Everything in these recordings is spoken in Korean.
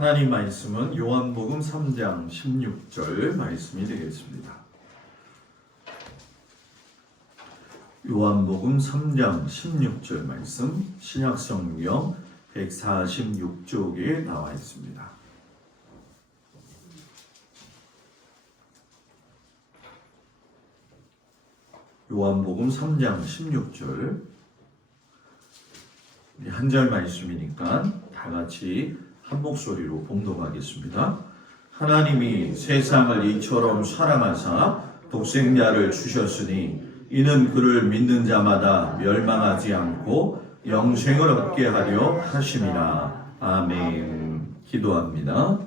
하나님 말씀은 요한복음 3장 16절 말씀이 되겠습니다. 요한복음 3장 16절 말씀, 신약성경 146쪽에 나와 있습니다. 요한복음 3장 16절, 한 절 말씀이니까 다 같이 한 목소리로 봉독하겠습니다. 하나님이 세상을 이처럼 사랑하사 독생자를 주셨으니 이는 그를 믿는 자마다 멸망하지 않고 영생을 얻게 하려 하심이라. 아멘. 기도합니다.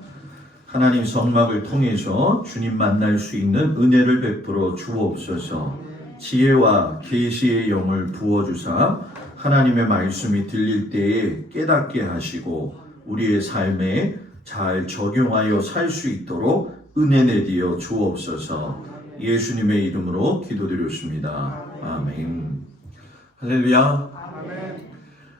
하나님, 성막을 통해서 주님 만날 수 있는 은혜를 베풀어 주옵소서. 지혜와 계시의 영을 부어주사 하나님의 말씀이 들릴 때에 깨닫게 하시고 우리의 삶에 잘 적용하여 살 수 있도록 은혜 내리어 주옵소서. 예수님의 이름으로 기도드렸습니다. 아멘. 할렐루야.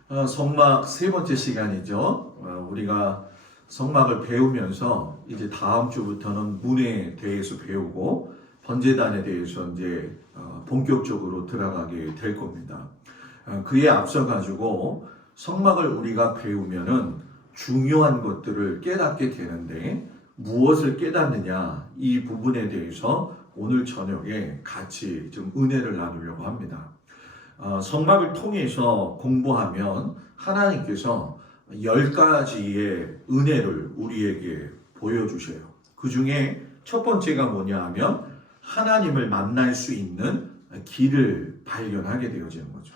아멘. 성막 세 번째 시간이죠. 우리가 성막을 배우면서 이제 다음 주부터는 문에 대해서 배우고 번제단에 대해서 이제 본격적으로 들어가게 될 겁니다. 그에 앞서 가지고 성막을 우리가 배우면은 중요한 것들을 깨닫게 되는데 무엇을 깨닫느냐, 이 부분에 대해서 오늘 저녁에 같이 좀 은혜를 나누려고 합니다. 성막을 통해서 공부하면 하나님께서 10가지의 은혜를 우리에게 보여주셔요. 그 중에 첫 번째가 뭐냐 하면 하나님을 만날 수 있는 길을 발견하게 되어지는 거죠.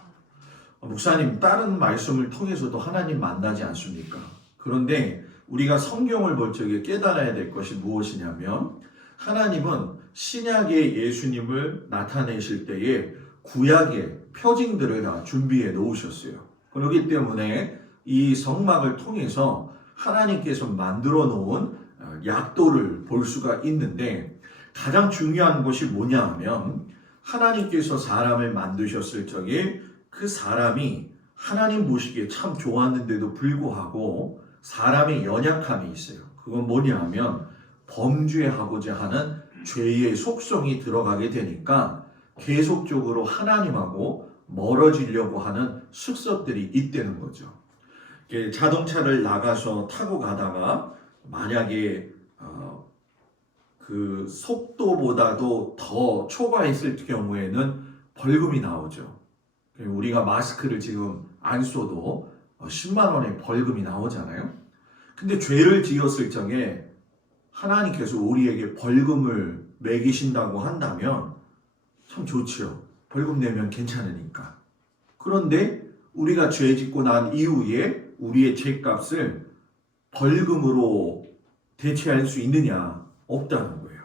목사님, 다른 말씀을 통해서도 하나님 만나지 않습니까? 그런데 우리가 성경을 볼 적에 깨달아야 될 것이 무엇이냐면 하나님은 신약의 예수님을 나타내실 때에 구약의 표징들을 다 준비해 놓으셨어요. 그렇기 때문에 이 성막을 통해서 하나님께서 만들어 놓은 약도를 볼 수가 있는데 가장 중요한 것이 뭐냐 하면 하나님께서 사람을 만드셨을 적에 그 사람이 하나님 보시기에 참 좋았는데도 불구하고 사람의 연약함이 있어요. 그건 뭐냐 하면 범죄하고자 하는 죄의 속성이 들어가게 되니까 계속적으로 하나님하고 멀어지려고 하는 습성들이 있다는 거죠. 자동차를 나가서 타고 가다가 만약에 그 속도보다도 더 초과했을 경우에는 벌금이 나오죠. 우리가 마스크를 지금 안 써도 10만 원의 벌금이 나오잖아요. 근데 죄를 지었을 적에 하나님께서 우리에게 벌금을 매기신다고 한다면 참 좋지요. 벌금 내면 괜찮으니까. 그런데 우리가 죄 짓고 난 이후에 우리의 죄값을 벌금으로 대체할 수 있느냐? 없다는 거예요.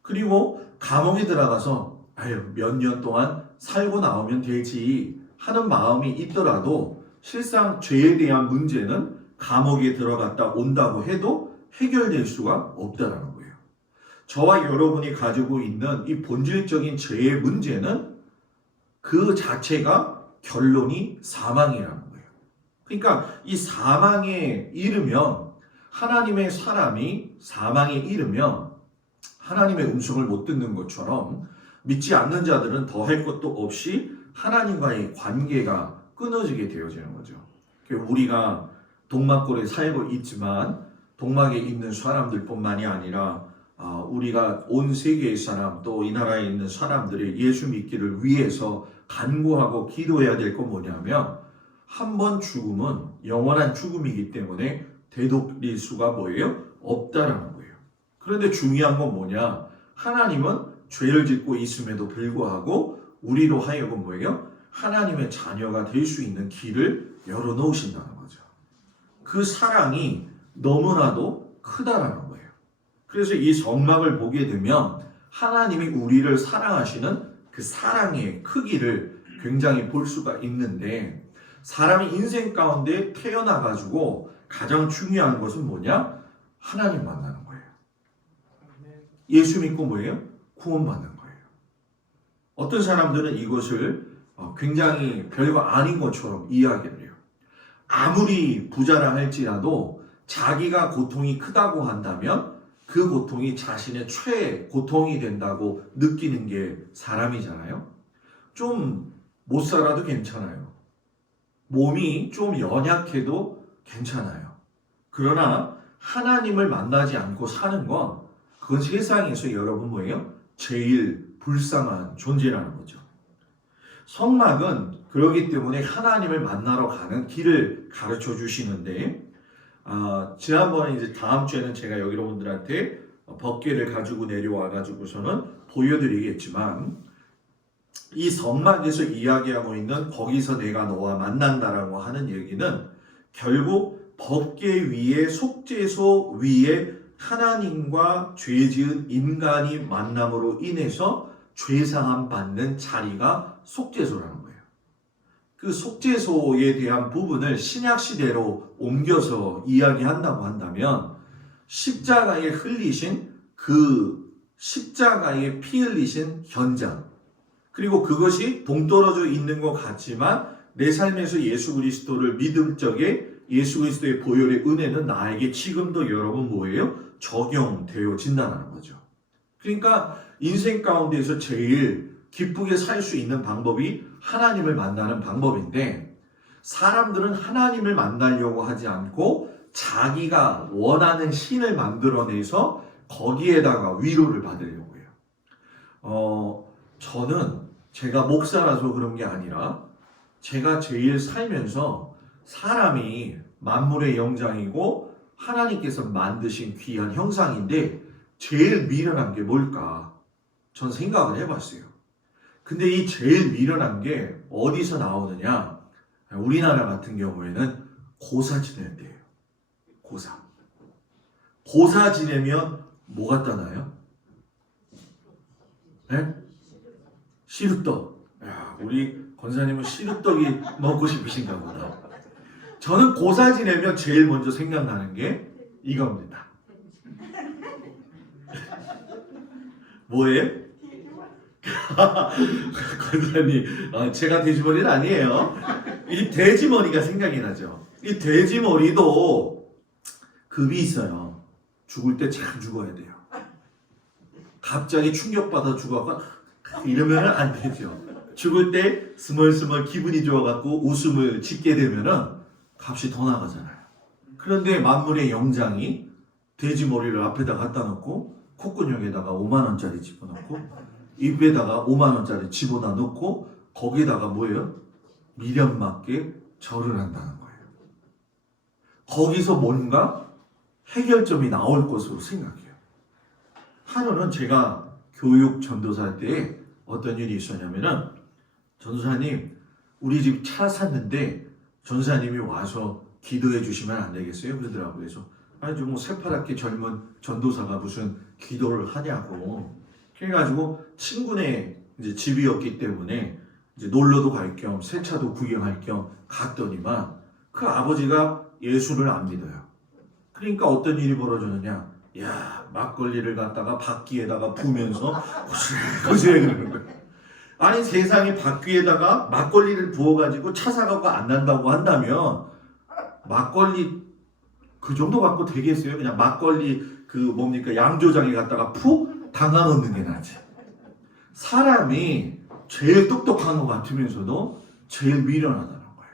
그리고 감옥에 들어가서 몇 년 동안 살고 나오면 되지 하는 마음이 있더라도 실상 죄에 대한 문제는 감옥에 들어갔다 온다고 해도 해결될 수가 없다는 거예요. 저와 여러분이 가지고 있는 이 본질적인 죄의 문제는 그 자체가 결론이 사망이라는 거예요. 그러니까 이 사망에 이르면 하나님의 사람이 사망에 이르면 하나님의 음성을 못 듣는 것처럼 믿지 않는 자들은 더할 것도 없이 하나님과의 관계가 끊어지게 되어지는 거죠. 우리가 동막골에 살고 있지만 동막에 있는 사람들뿐만이 아니라 우리가 온 세계의 사람 또 이 나라에 있는 사람들이 예수 믿기를 위해서 간구하고 기도해야 될 건 뭐냐면 한 번 죽음은 영원한 죽음이기 때문에 되돌릴 수가 뭐예요? 없다라는 거예요. 그런데 중요한 건 뭐냐? 하나님은 죄를 짓고 있음에도 불구하고 우리로 하여금 뭐예요? 하나님의 자녀가 될 수 있는 길을 열어놓으신다는 거죠. 그 사랑이 너무나도 크다라는 거예요. 그래서 이 성막을 보게 되면 하나님이 우리를 사랑하시는 그 사랑의 크기를 굉장히 볼 수가 있는데 사람이 인생 가운데 태어나가지고 가장 중요한 것은 뭐냐? 하나님 만나는 거예요. 예수 믿고 뭐예요? 구원받는 거예요. 어떤 사람들은 이것을 굉장히 별거 아닌 것처럼 이야기를 해요. 아무리 부자라 할지라도 자기가 고통이 크다고 한다면 그 고통이 자신의 최고통이 된다고 느끼는 게 사람이잖아요. 좀 못 살아도 괜찮아요. 몸이 좀 연약해도 괜찮아요. 그러나 하나님을 만나지 않고 사는 건 그건 세상에서 여러분 뭐예요? 제일 불쌍한 존재라는 거죠. 성막은 그러기 때문에 하나님을 만나러 가는 길을 가르쳐 주시는데 지난번에 이제 다음 주에는 제가 여러분들한테 법궤를 가지고 내려와 가지고서는 보여드리겠지만 이 성막에서 이야기하고 있는 거기서 내가 너와 만난다라고 하는 얘기는 결국 법궤 위에 속죄소 위에 하나님과 죄 지은 인간이 만남으로 인해서 죄사함 받는 자리가 속죄소라는 거예요. 그 속죄소에 대한 부분을 신약 시대로 옮겨서 이야기한다고 한다면 십자가에 흘리신 그 십자가에 피 흘리신 현장, 그리고 그것이 동떨어져 있는 것 같지만 내 삶에서 예수 그리스도를 믿을 적에 예수 그리스도의 보혈의 은혜는 나에게 지금도 여러분 뭐예요? 적용되어진다는 거죠. 그러니까 인생 가운데에서 제일 기쁘게 살 수 있는 방법이 하나님을 만나는 방법인데 사람들은 하나님을 만나려고 하지 않고 자기가 원하는 신을 만들어내서 거기에다가 위로를 받으려고 해요. 저는 제가 목사라서 그런 게 아니라 제가 제일 살면서 사람이 만물의 영장이고 하나님께서 만드신 귀한 형상인데 제일 미련한 게 뭘까? 전 생각을 해봤어요. 근데 이 제일 미련한 게 어디서 나오느냐? 우리나라 같은 경우에는 고사 지낼 때예요. 고사 지내면 뭐가 따나요? 네? 시루떡. 야, 우리 권사님은 시루떡이 먹고 싶으신가 보다. 저는 고사 지내면 제일 먼저 생각나는 게 이겁니다. 뭐예요? 권사님, 제가 돼지머리는 아니에요. 이 돼지머리가 생각이 나죠. 이 돼지머리도 급이 있어요. 죽을 때 잘 죽어야 돼요. 갑자기 충격받아 죽어가 이러면 안 되죠. 죽을 때 스멀스멀 기분이 좋아갖고 웃음을 짓게 되면은 값이 더 나가잖아요. 그런데 만물의 영장이 돼지 머리를 앞에다 갖다 놓고 콧구녕에다가 5만 원짜리 집어넣고 입에다가 5만 원짜리 집어다 놓고 거기에다가 뭐예요? 미련 맞게 절을 한다는 거예요. 거기서 뭔가 해결점이 나올 것으로 생각해요. 하루는 제가 교육 전도사 때 어떤 일이 있었냐면은 전도사님 우리 집 차 샀는데 전도사님이 와서 기도해 주시면 안 되겠어요? 그러더라고요. 그래서 아니 뭐 새파랗게 젊은 전도사가 무슨 기도를 하냐고. 그래가지고 친구네 이제 집이었기 때문에 이제 놀러도 갈 겸 새 차도 구경할 겸 갔더니만 그 아버지가 예수를 안 믿어요. 그러니까 어떤 일이 벌어졌느냐? 야, 막걸리를 갖다가 바퀴에다가 부으면서 고스란히 그러는 거예요. 아니 세상에 바퀴에다가 막걸리를 부어가지고 차 사갖고 안 난다고 한다면 막걸리 그 정도 갖고 되겠어요? 그냥 막걸리 그 뭡니까 양조장에 갖다가 푹 담가 놓는 게 낫지. 사람이 제일 똑똑한 것 같으면서도 제일 미련하다는 거예요.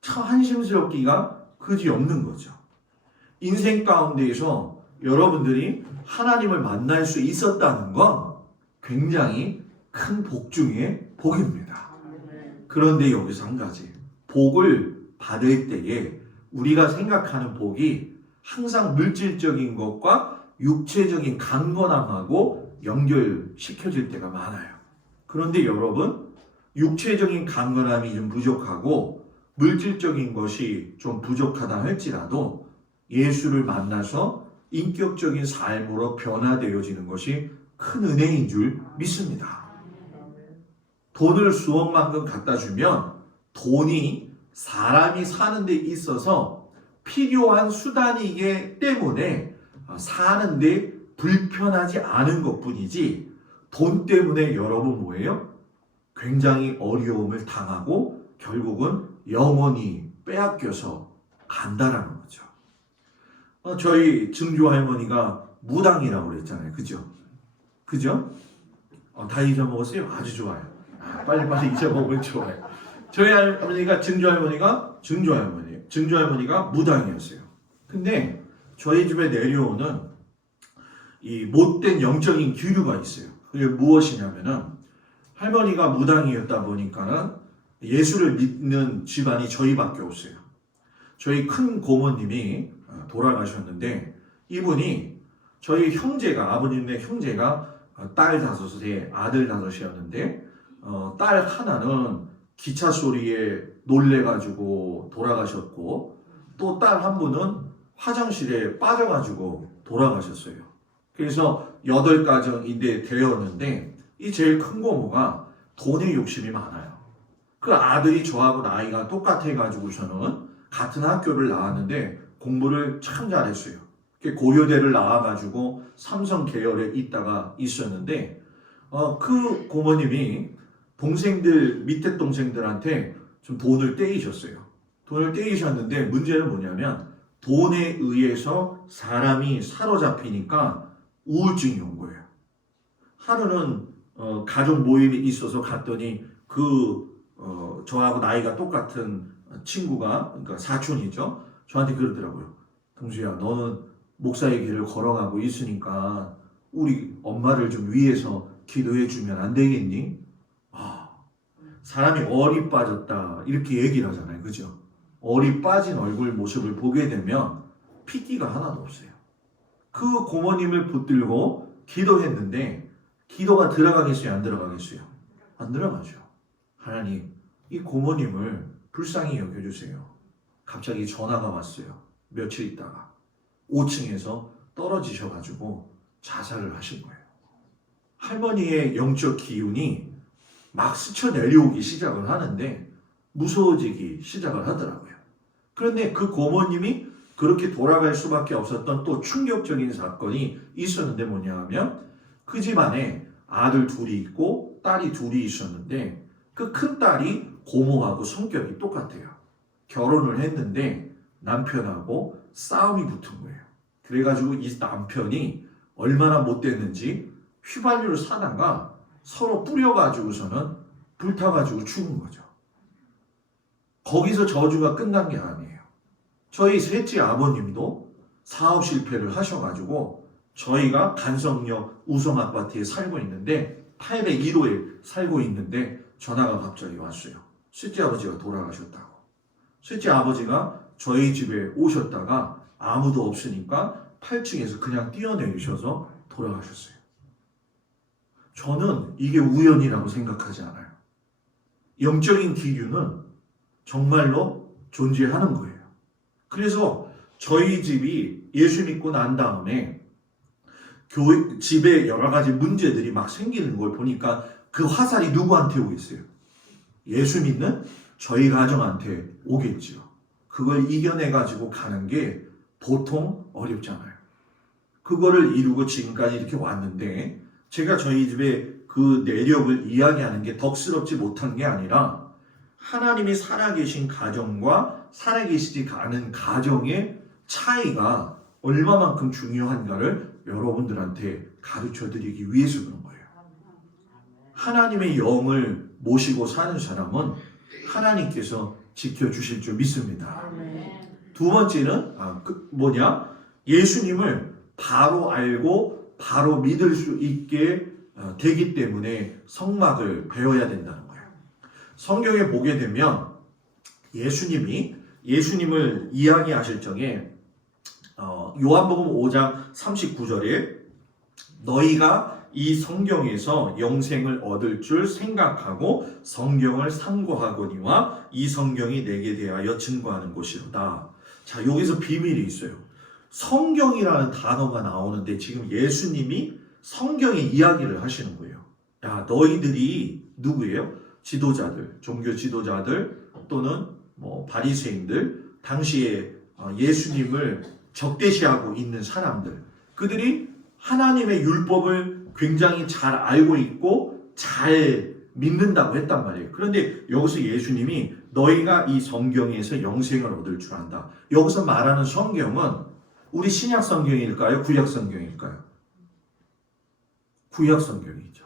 참 한심스럽기가 그지없는 거죠. 인생 가운데에서 여러분들이 하나님을 만날 수 있었다는 건 굉장히 큰 복 중에 복입니다. 그런데 여기서 한 가지, 복을 받을 때에 우리가 생각하는 복이 항상 물질적인 것과 육체적인 강건함하고 연결시켜질 때가 많아요. 그런데 여러분, 육체적인 강건함이 좀 부족하고 물질적인 것이 좀 부족하다 할지라도 예수를 만나서 인격적인 삶으로 변화되어지는 것이 큰 은혜인 줄 믿습니다. 돈을 수억만큼 갖다 주면 돈이 사람이 사는 데 있어서 필요한 수단이기 때문에 사는데 불편하지 않은 것뿐이지 돈 때문에 여러분 뭐예요? 굉장히 어려움을 당하고 결국은 영원히 빼앗겨서 간다라는 거죠. 저희 증조 할머니가 무당이라고 그랬잖아요. 그죠? 그죠? 다 잊어먹었어요? 아주 좋아요. 빨리빨리 잊어먹으면 좋아요. 저희 할머니가 증조 할머니가 무당이었어요. 근데 저희 집에 내려오는 이 못된 영적인 기류가 있어요. 그게 무엇이냐면은 할머니가 무당이었다 보니까는 예수를 믿는 집안이 저희밖에 없어요. 저희 큰 고모님이 돌아가셨는데 이분이 저희 형제가 아버님의 형제가 딸 5에 아들 5이었는데 딸 하나는 기차 소리에 놀래가지고 돌아가셨고 또 딸 한 분은 화장실에 빠져가지고 돌아가셨어요. 그래서 8가정인데 되었는데 이 제일 큰 고모가 돈에 욕심이 많아요. 그 아들이 저하고 나이가 똑같아가지고서는 같은 학교를 나왔는데 공부를 참 잘했어요. 고려대를 나와가지고 삼성 계열에 있다가 있었는데 그 고모님이 밑에 동생들한테 좀 돈을 떼이셨어요. 돈을 떼이셨는데 문제는 뭐냐면 돈에 의해서 사람이 사로잡히니까 우울증이 온 거예요. 하루는 가족 모임이 있어서 갔더니 저하고 나이가 똑같은 친구가, 그러니까 사촌이죠. 저한테 그러더라고요. 동수야, 너는 목사의 길을 걸어가고 있으니까 우리 엄마를 좀 위해서 기도해 주면 안 되겠니? 사람이 얼이 빠졌다 이렇게 얘기를 하잖아요. 그죠? 얼이 빠진 얼굴 모습을 보게 되면 핏기가 하나도 없어요. 그 고모님을 붙들고 기도했는데 기도가 들어가겠어요? 안 들어가겠어요? 안 들어가죠. 하나님, 이 고모님을 불쌍히 여겨주세요. 갑자기 전화가 왔어요. 며칠 있다가 5층에서 떨어지셔가지고 자살을 하신 거예요. 할머니의 영적 기운이 막 스쳐 내려오기 시작을 하는데 무서워지기 시작을 하더라고요. 그런데 그 고모님이 그렇게 돌아갈 수밖에 없었던 또 충격적인 사건이 있었는데 뭐냐 하면 그 집안에 아들 2이 있고 딸이 2이 있었는데 그 큰 딸이 고모하고 성격이 똑같아요. 결혼을 했는데 남편하고 싸움이 붙은 거예요. 그래가지고 이 남편이 얼마나 못됐는지 휘발유를 사다가 서로 뿌려가지고서는 불타가지고 죽은 거죠. 거기서 저주가 끝난 게 아니에요. 저희 셋째 아버님도 사업 실패를 하셔가지고 저희가 간성역 우성아파트에 살고 있는데 801호에 살고 있는데 전화가 갑자기 왔어요. 셋째 아버지가 돌아가셨다고. 셋째 아버지가 저희 집에 오셨다가 아무도 없으니까 8층에서 그냥 뛰어내리셔서 돌아가셨어요. 저는 이게 우연이라고 생각하지 않아요. 영적인 기류는 정말로 존재하는 거예요. 그래서 저희 집이 예수 믿고 난 다음에 집에 여러 가지 문제들이 막 생기는 걸 보니까 그 화살이 누구한테 오고 있어요? 예수 믿는 저희 가정한테 오겠죠. 그걸 이겨내가지고 가는 게 보통 어렵잖아요. 그거를 이루고 지금까지 이렇게 왔는데 제가 저희 집에 그 내력을 이야기하는 게 덕스럽지 못한 게 아니라 하나님이 살아계신 가정과 살아계시지 않은 가정의 차이가 얼마만큼 중요한가를 여러분들한테 가르쳐 드리기 위해서 그런 거예요. 하나님의 영을 모시고 사는 사람은 하나님께서 지켜주실 줄 믿습니다. 두 번째는 예수님을 바로 알고 바로 믿을 수 있게 되기 때문에 성막을 배워야 된다는 거예요. 성경에 보게 되면 예수님을 이야기하실 적에 요한복음 5장 39절에 너희가 이 성경에서 영생을 얻을 줄 생각하고 성경을 상고하거니와 이 성경이 내게 대하여 증거하는 것이로다. 자, 여기서 비밀이 있어요. 성경이라는 단어가 나오는데 지금 예수님이 성경의 이야기를 하시는 거예요. 야, 너희들이 누구예요? 지도자들, 종교 지도자들 또는 바리새인들, 당시에 예수님을 적대시하고 있는 사람들, 그들이 하나님의 율법을 굉장히 잘 알고 있고 잘 믿는다고 했단 말이에요. 그런데 여기서 예수님이 너희가 이 성경에서 영생을 얻을 줄 안다. 여기서 말하는 성경은 우리 신약 성경일까요? 구약 성경일까요? 구약 성경이죠.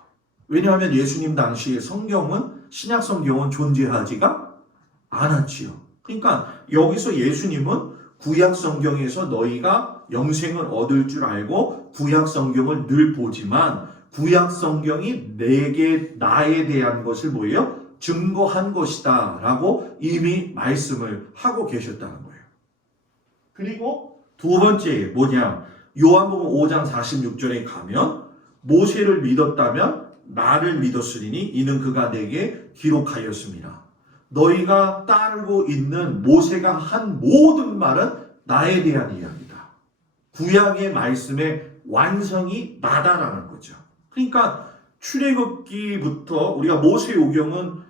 왜냐하면 예수님 당시에 성경은 신약 성경은 존재하지가 않았지요. 그러니까 여기서 예수님은 구약 성경에서 너희가 영생을 얻을 줄 알고 구약 성경을 늘 보지만 구약 성경이 내게 나에 대한 것을 뭐예요? 증거한 것이다 라고 이미 말씀을 하고 계셨다는 거예요. 그리고 두 번째 뭐냐? 요한복음 5장 46절에 가면 모세를 믿었다면 나를 믿었으리니 이는 그가 내게 기록하였습니다. 너희가 따르고 있는 모세가 한 모든 말은 나에 대한 이야기다. 구약의 말씀의 완성이 나다라는 거죠. 그러니까 출애굽기부터 우리가 모세오경은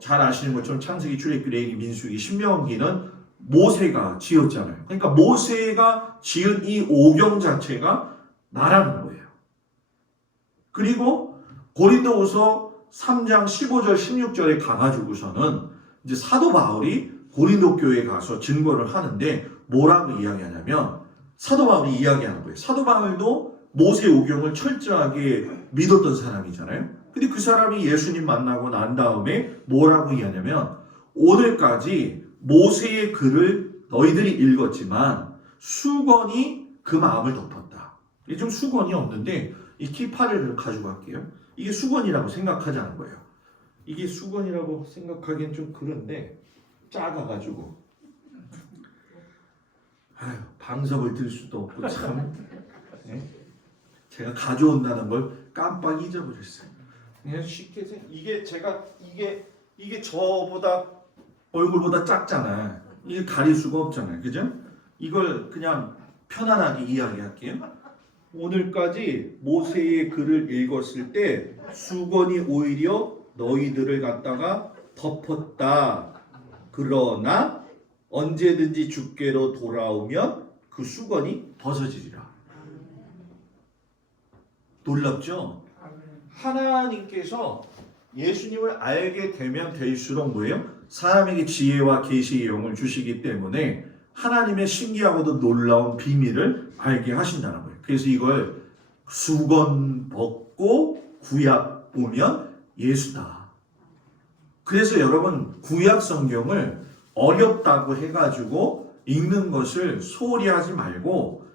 잘 아시는 것처럼 창세기, 출애굽기, 레위기, 민수기, 신명기는 모세가 지었잖아요. 그러니까 모세가 지은 이 오경 자체가 나라는 거예요. 그리고 고린도후서 3장 15절 16절에 가가지고서는 이제 사도 바울이 고린도 교회에 가서 증거를 하는데 뭐라고 이야기하냐면 사도 바울이 이야기하는 거예요. 사도 바울도 모세 오경을 철저하게 믿었던 사람이잖아요. 근데 그 사람이 예수님 만나고 난 다음에 뭐라고 이야기하냐면 오늘까지 모세의 글을 너희들이 읽었지만 수건이 그 마음을 덮었다. 이게 좀 수건이 없는데 이 키파를 가지고 갈게요. 이게 수건이라고 생각하자는 거예요. 이게 수건이라고 생각하기엔 좀 그런데 작아가지고 방석을 들 수도 없고 참 제가 가져온다는 걸 깜빡 잊어버렸어요. 그냥 쉽게 이게 저보다 얼굴보다 작잖아요. 이게 가릴 수가 없잖아요. 그죠? 이걸 그냥 편안하게 이야기할게요. 오늘까지 모세의 글을 읽었을 때 수건이 오히려 너희들을 갖다가 덮었다. 그러나 언제든지 주께로 돌아오면 그 수건이 벗어지리라. 놀랍죠? 하나님께서 예수님을 알게 되면 될수록 뭐예요? 사람에게 지혜와 계시의 영을 주시기 때문에 하나님의 신기하고도 놀라운 비밀을 알게 하신다는 거예요. 그래서 이걸 수건 벗고 구약 보면 예수다. 그래서 여러분 구약 성경을 어렵다고 해가지고 읽는 것을 소홀히 하지 말고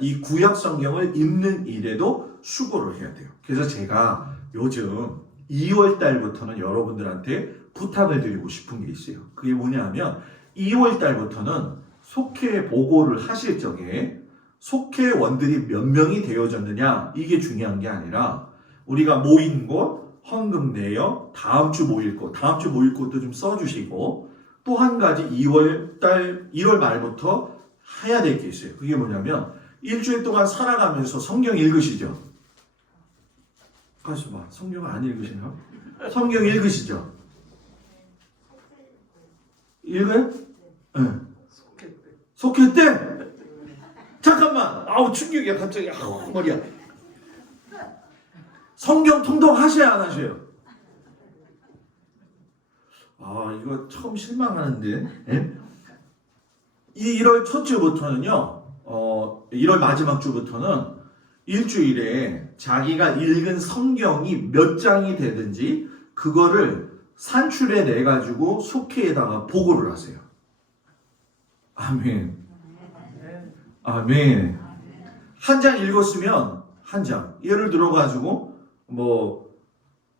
이 구약 성경을 읽는 일에도 수고를 해야 돼요. 그래서 제가 요즘 2월 달부터는 여러분들한테 부탁을 드리고 싶은 게 있어요. 그게 뭐냐면 2월 달부터는 속회 보고를 하실 적에 속회원들이 몇 명이 되어졌느냐 이게 중요한 게 아니라 우리가 모인 곳, 헌금 내역, 다음 주 모일 곳도 좀 써주시고 또 한 가지 1월 말부터 해야 될 게 있어요. 그게 뭐냐면 일주일 동안 살아가면서 성경 읽으시죠? 가서 봐. 성경 안 읽으시나? 성경 읽으시죠? 읽어요? 네. 속회 때? 잠깐만. 아우 충격이야 갑자기. 아우 머리야. 성경 통독하셔야 안 하셔요? 아 이거 처음 실망하는데. 예? 1월 첫 주부터는요. 1월 마지막 주부터는 일주일에 자기가 읽은 성경이 몇 장이 되든지 그거를 산출해 내 가지고 속회에다가 보고를 하세요. 아멘. 아멘. 한 장 읽었으면 한 장. 예를 들어 가지고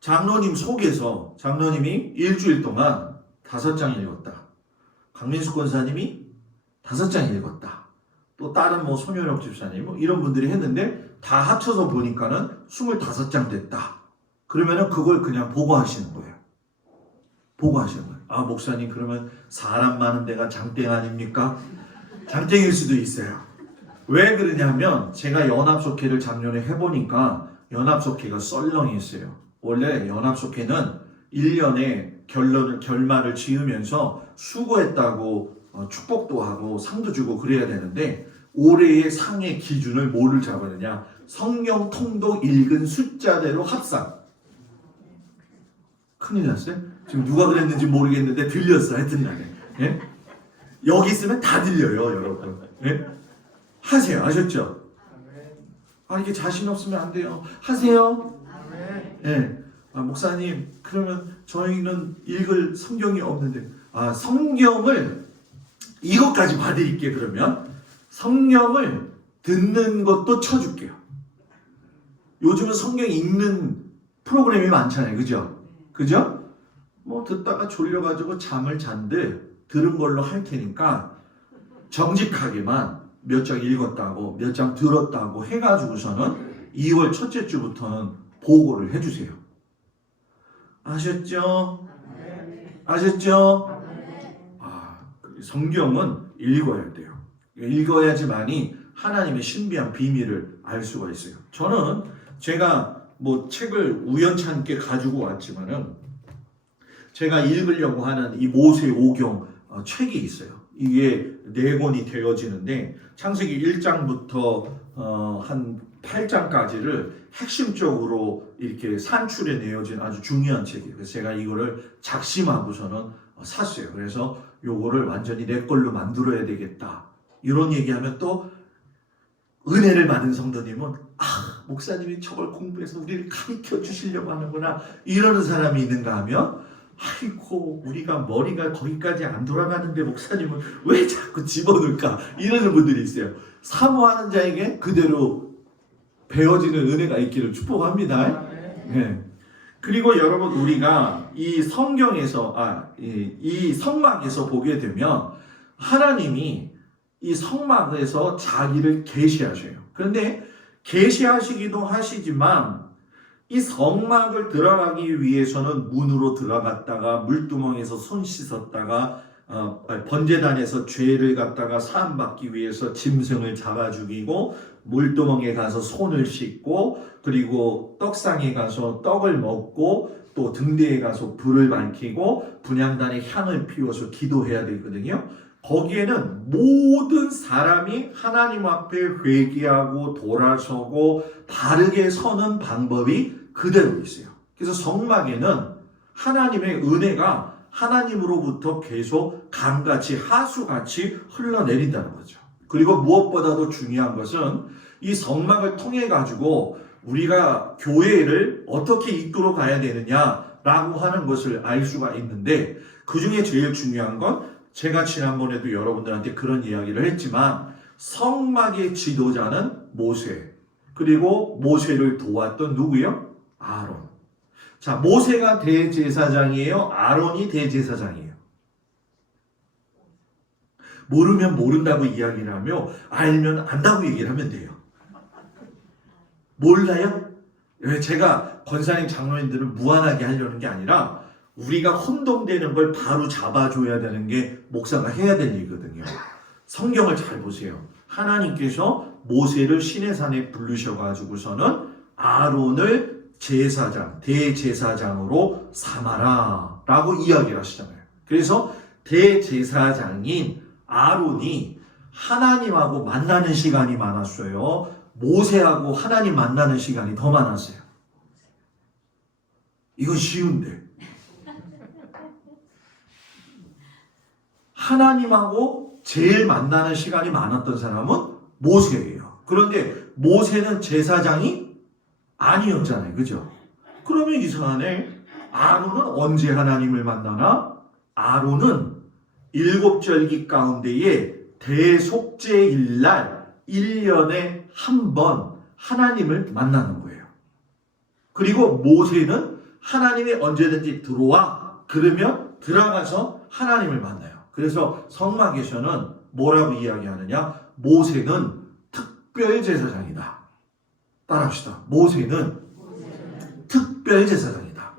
장로님 속에서 장로님이 일주일 동안 5장 읽었다. 강민수 권사님이 5장 읽었다. 또 다른 손효력 집사님 이런 분들이 했는데 다 합쳐서 보니까는 25장 됐다. 그러면은 그걸 그냥 보고하시는 거예요. 보고하시는 거예요. 아 목사님 그러면 사람 많은 데가 장땡 아닙니까? 장땡일 수도 있어요. 왜 그러냐면 제가 연합속회를 작년에 해보니까 연합속회가 썰렁이 있어요. 원래 연합속회는 1년에 결말을 지으면서 수고했다고 축복도 하고 상도 주고 그래야 되는데 올해의 상의 기준을 뭐를 잡았느냐? 성경 통독 읽은 숫자대로 합산. 큰일 났어요? 지금 누가 그랬는지 모르겠는데 들렸어 하여튼 간에. 예? 여기 있으면 다 들려요, 여러분. 네? 하세요. 아셨죠? 아, 이게 자신 없으면 안 돼요. 하세요. 네. 아, 목사님, 그러면 저희는 읽을 성경이 없는데, 아, 성경을 이것까지 봐드릴게. 그러면 성경을 듣는 것도 쳐줄게요. 요즘은 성경 읽는 프로그램이 많잖아요, 그죠? 그죠? 뭐 듣다가 졸려가지고 잠을 잔들 들은 걸로 할 테니까 정직하게만 몇 장 읽었다고 몇 장 들었다고 해가지고서는 2월 첫째 주부터는 보고를 해주세요. 아셨죠? 아셨죠? 아, 성경은 읽어야 돼요. 읽어야지만이 하나님의 신비한 비밀을 알 수가 있어요. 저는 제가 뭐 책을 우연찮게 가지고 왔지만은 제가 읽으려고 하는 이 모세 오경 책이 있어요. 이게 4권이 되어지는데 창세기 1장부터 한 8장까지를 핵심적으로 이렇게 산출해 내어진 아주 중요한 책이에요. 그래서 제가 이거를 작심하고서는 샀어요. 그래서 요거를 완전히 내 걸로 만들어야 되겠다. 이런 얘기하면 또 은혜를 받은 성도님은 아, 목사님이 저걸 공부해서 우리를 가르쳐 주시려고 하는구나 이러는 사람이 있는가 하면 아이고 우리가 머리가 거기까지 안 돌아가는데 목사님은 왜 자꾸 집어넣을까 이러는 분들이 있어요. 사모하는 자에게 그대로 배워지는 은혜가 있기를 축복합니다. 네. 그리고 여러분 우리가 이 성경에서 이 성막에서 보게 되면 하나님이 이 성막에서 자기를 계시하셔요. 그런데 계시하시기도 하시지만 이 성막을 들어가기 위해서는 문으로 들어갔다가 물두멍에서 손 씻었다가 번제단에서 죄를 갖다가 사함받기 위해서 짐승을 잡아 죽이고 물두멍에 가서 손을 씻고 그리고 떡상에 가서 떡을 먹고 또 등대에 가서 불을 밝히고 분향단에 향을 피워서 기도해야 되거든요. 거기에는 모든 사람이 하나님 앞에 회개하고 돌아서고 바르게 서는 방법이 그대로 있어요. 그래서 성막에는 하나님의 은혜가 하나님으로부터 계속 강같이 하수같이 흘러내린다는 거죠. 그리고 무엇보다도 중요한 것은 이 성막을 통해 가지고 우리가 교회를 어떻게 이끌어 가야 되느냐라고 하는 것을 알 수가 있는데 그 중에 제일 중요한 건 제가 지난번에도 여러분들한테 그런 이야기를 했지만 성막의 지도자는 모세 그리고 모세를 도왔던 누구요? 아론. 자, 모세가 대제사장이에요? 아론이 대제사장이에요? 모르면 모른다고 이야기를 하며 알면 안다고 얘기를 하면 돼요. 몰라요? 제가 권사님 장로님들을 무한하게 하려는 게 아니라 우리가 혼동되는 걸 바로 잡아줘야 되는 게 목사가 해야 될 일이거든요. 성경을 잘 보세요. 하나님께서 모세를 시내산에 부르셔가지고서는 아론을 제사장, 대제사장으로 삼아라 라고 이야기를 하시잖아요. 그래서 대제사장인 아론이 하나님하고 만나는 시간이 많았어요. 모세하고 하나님 만나는 시간이 더 많았어요. 이건 쉬운데. 하나님하고 제일 만나는 시간이 많았던 사람은 모세예요. 그런데 모세는 제사장이 아니었잖아요. 그죠? 그러면 이상하네. 아론은 언제 하나님을 만나나? 아론은 7절기 가운데에 대속죄일 날 1년에 한 번 하나님을 만나는 거예요. 그리고 모세는 하나님이 언제든지 들어와 그러면 들어가서 하나님을 만나요. 그래서 성막에서는 뭐라고 이야기하느냐? 모세는 특별제사장이다. 따라합시다. 모세는 특별제사장이다.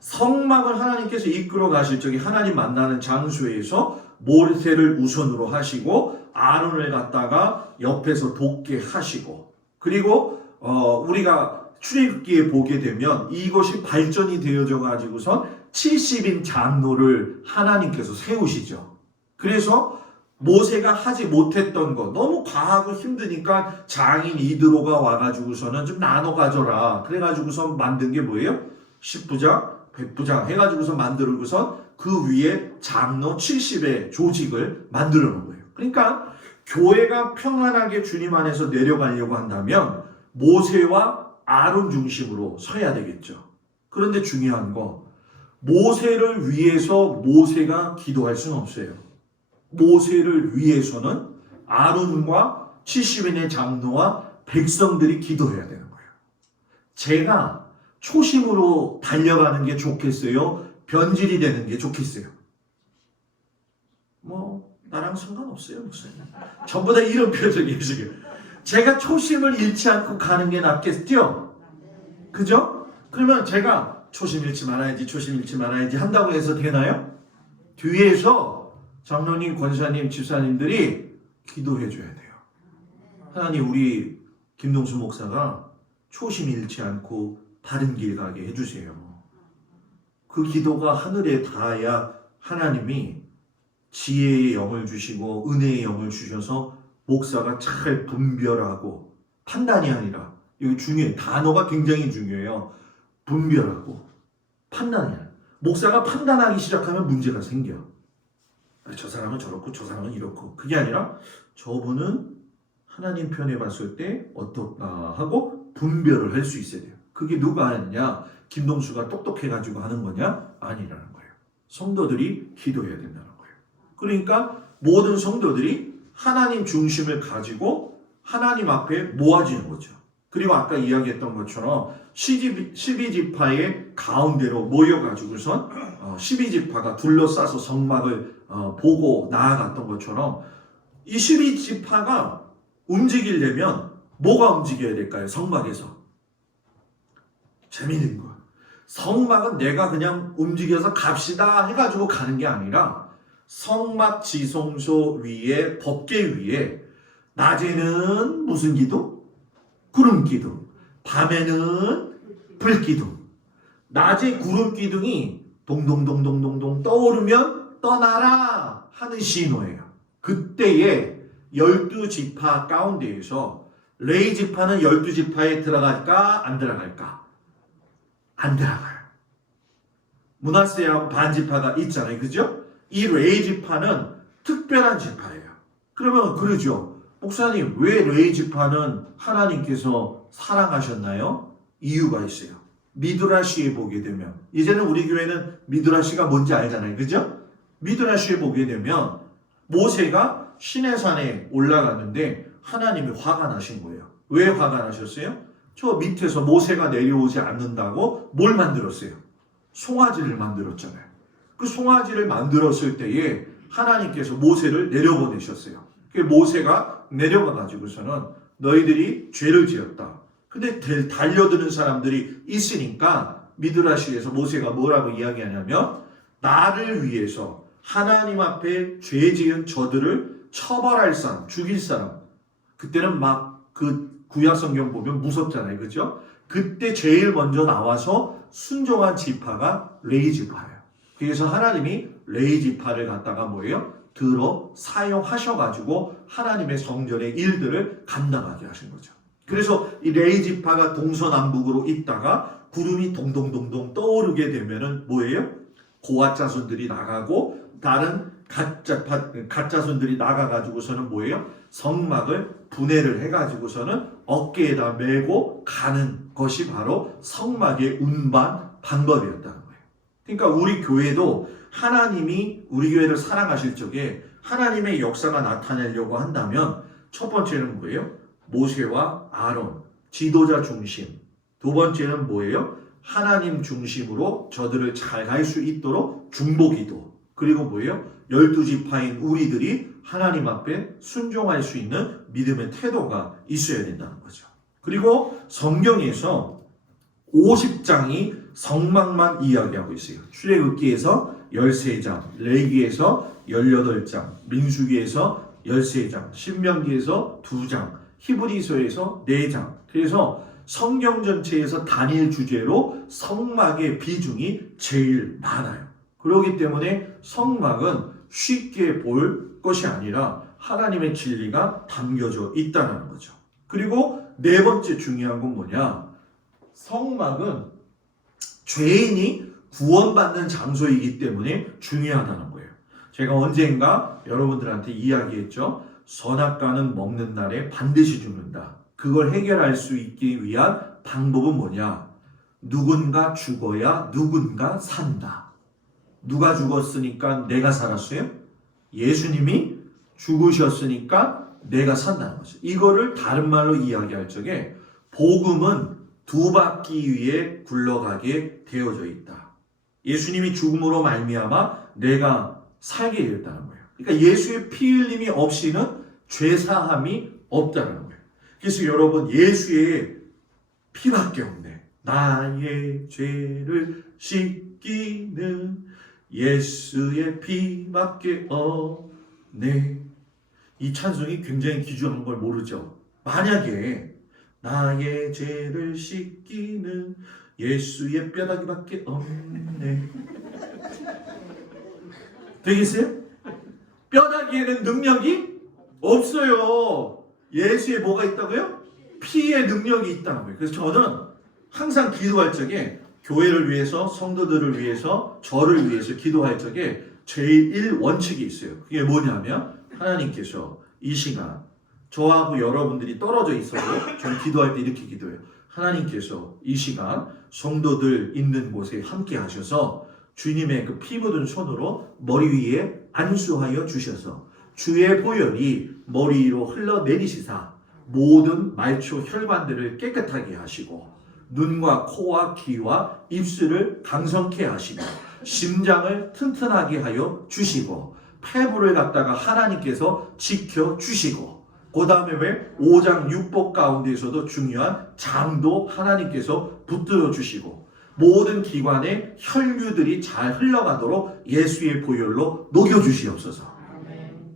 성막을 하나님께서 이끌어 가실 적에 하나님 만나는 장소에서 모세를 우선으로 하시고 아론을 갖다가 옆에서 돕게 하시고 그리고 우리가 출애굽기에 보게 되면 이것이 발전이 되어져 가지고선 70인 장로를 하나님께서 세우시죠. 그래서 모세가 하지 못했던 거 너무 과하고 힘드니까 장인 이드로가 와가지고서는 좀 나눠 가져라. 그래가지고서 만든 게 뭐예요? 10부작 백부장 해가지고서 만들고서 그 위에 장로 70의 조직을 만들어 놓은 거예요. 그러니까 교회가 평안하게 주님 안에서 내려가려고 한다면 모세와 아론 중심으로 서야 되겠죠. 그런데 중요한 거, 모세를 위해서 모세가 기도할 수는 없어요. 모세를 위해서는 아론과 70인의 장로와 백성들이 기도해야 되는 거예요. 제가 초심으로 달려가는 게 좋겠어요? 변질이 되는 게 좋겠어요? 나랑 상관없어요, 목사님. 전부 다 이런 표정이에요, 지금. 제가 초심을 잃지 않고 가는 게 낫겠죠? 그죠? 그러면 제가 초심 잃지 말아야지 한다고 해서 되나요? 뒤에서 장로님, 권사님, 집사님들이 기도해 줘야 돼요. 하나님, 우리 김동수 목사가 초심 잃지 않고 바른 길 가게 해주세요. 그 기도가 하늘에 닿아야 하나님이 지혜의 영을 주시고 은혜의 영을 주셔서 목사가 잘 분별하고, 판단이 아니라, 이거 중요해요. 단어가 굉장히 중요해요. 분별하고 판단이 아니라, 목사가 판단하기 시작하면 문제가 생겨. 저 사람은 저렇고 저 사람은 이렇고, 그게 아니라 저분은 하나님 편에 봤을 때 어떨까 하고 분별을 할 수 있어야 돼요. 그게 누가 하느냐? 김동수가 똑똑해가지고 하는 거냐? 아니라는 거예요. 성도들이 기도해야 된다는 거예요. 그러니까 모든 성도들이 하나님 중심을 가지고 하나님 앞에 모아지는 거죠. 그리고 아까 이야기했던 것처럼 12지파의 가운데로 모여가지고선 12지파가 둘러싸서 성막을 보고 나아갔던 것처럼, 이 12지파가 움직이려면 뭐가 움직여야 될까요? 성막에서. 재미있는 거야. 성막은 내가 그냥 움직여서 갑시다 해가지고 가는 게 아니라, 성막 지성소 위에, 법궤 위에 낮에는 무슨 기도? 구름 기둥. 밤에는 불 기둥. 낮에 구름 기둥이 동동동동동동 떠오르면 떠나라 하는 신호예요. 그때에 12지파 가운데에서 레위 지파는 12지파에 들어갈까 안 들어갈까? 안 들어가요. 므낫세하고 반지파가 있잖아요. 그죠? 이 레위 지파는 특별한 지파예요. 그러면 그러죠. 목사님, 왜 레위 지파는 하나님께서 사랑하셨나요? 이유가 있어요. 미드라시에 보게 되면, 이제는 우리 교회는 미드라시가 뭔지 알잖아요. 그죠? 미드라시에 보게 되면 모세가 시내산에 올라갔는데 하나님이 화가 나신 거예요. 왜 화가 나셨어요? 저 밑에서 모세가 내려오지 않는다고 뭘 만들었어요? 송아지를 만들었잖아요. 그 송아지를 만들었을 때에 하나님께서 모세를 내려보내셨어요. 모세가 내려가 가지고서는 너희들이 죄를 지었다. 근데 달려드는 사람들이 있으니까 미드라시에서 모세가 뭐라고 이야기하냐면, 나를 위해서 하나님 앞에 죄 지은 저들을 처벌할 사람, 죽일 사람. 그때는 막 그 구약 성경 보면 무섭잖아요. 그죠? 그때 제일 먼저 나와서 순종한 지파가 레위 지파예요. 그래서 하나님이 레위 지파를 갖다가 뭐예요? 들어 사용하셔가지고 하나님의 성전의 일들을 감당하게 하신 거죠. 그래서 이 레위 지파가 동서남북으로 있다가 구름이 동동동동 떠오르게 되면은 뭐예요? 고앗 자손들이 나가고 다른 갓 자손들이 나가가지고서는 뭐예요? 성막을 분해를 해가지고서는 어깨에다 메고 가는 것이 바로 성막의 운반 방법이었다는 거예요. 그러니까 우리 교회도 하나님이 우리 교회를 사랑하실 적에 하나님의 역사가 나타내려고 한다면, 첫 번째는 뭐예요? 모세와 아론, 지도자 중심. 두 번째는 뭐예요? 하나님 중심으로 저들을 잘 갈 수 있도록 중보기도. 그리고 뭐예요? 12지파인 우리들이 하나님 앞에 순종할 수 있는 믿음의 태도가 있어야 된다는 거죠. 그리고 성경에서 50장이 성막만 이야기하고 있어요. 출애굽기에서 13장, 레위기에서 18장, 민수기에서 13장, 신명기에서 2장, 히브리서에서 4장. 그래서 성경 전체에서 단일 주제로 성막의 비중이 제일 많아요. 그렇기 때문에 성막은 쉽게 볼 것이 아니라 하나님의 진리가 담겨져 있다는 거죠. 그리고 네 번째 중요한 건 뭐냐? 성막은 죄인이 구원받는 장소이기 때문에 중요하다는 거예요. 제가 언젠가 여러분들한테 이야기했죠. 선악과는 먹는 날에 반드시 죽는다. 그걸 해결할 수 있기 위한 방법은 뭐냐? 누군가 죽어야 누군가 산다. 누가 죽었으니까 내가 살았어요? 예수님이 죽으셨으니까 내가 산다는 거죠. 이거를 다른 말로 이야기할 적에 복음은 두 바퀴 위에 굴러가게 되어져 있다. 예수님이 죽음으로 말미암아 내가 살게 되었다는 거예요. 그러니까 예수의 피 흘림이 없이는 죄 사함이 없다는 거예요. 그래서 여러분 예수의 피밖에 없네. 나의 죄를 씻기는 예수의 피밖에 없네. 이 찬송이 굉장히 귀중한 걸 모르죠. 만약에 나의 죄를 씻기는 예수의 뼈다귀밖에 없네. 되겠어요? 뼈다귀에는 능력이 없어요. 예수의 뭐가 있다고요? 피의 능력이 있다는 거예요. 그래서 저는 항상 기도할 적에 교회를 위해서, 성도들을 위해서, 저를 위해서 기도할 적에 제일 원칙이 있어요. 그게 뭐냐면 하나님께서 이 시간 저하고 여러분들이 떨어져 있어도 저는 기도할 때 이렇게 기도해요. 하나님께서 이 시간 성도들 있는 곳에 함께 하셔서 주님의 그 피 묻은 손으로 머리 위에 안수하여 주셔서 주의 보혈이 머리 위로 흘러내리시사 모든 말초 혈관들을 깨끗하게 하시고 눈과 코와 귀와 입술을 강성케 하시고 심장을 튼튼하게 하여 주시고 폐부를 갖다가 하나님께서 지켜주시고 그 다음에 왜 5장 6복 가운데에서도 중요한 장도 하나님께서 붙들어 주시고 모든 기관의 혈류들이 잘 흘러가도록 예수의 보혈로 녹여주시옵소서.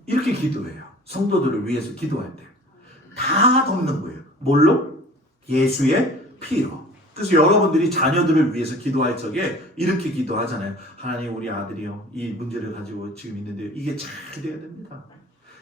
이렇게 기도해요. 성도들을 위해서 기도할 때 다 덮는 거예요. 뭘로? 예수의 피로. 그래서 여러분들이 자녀들을 위해서 기도할 적에 이렇게 기도하잖아요. 하나님 우리 아들이요 이 문제를 가지고 지금 있는데 이게 잘 돼야 됩니다.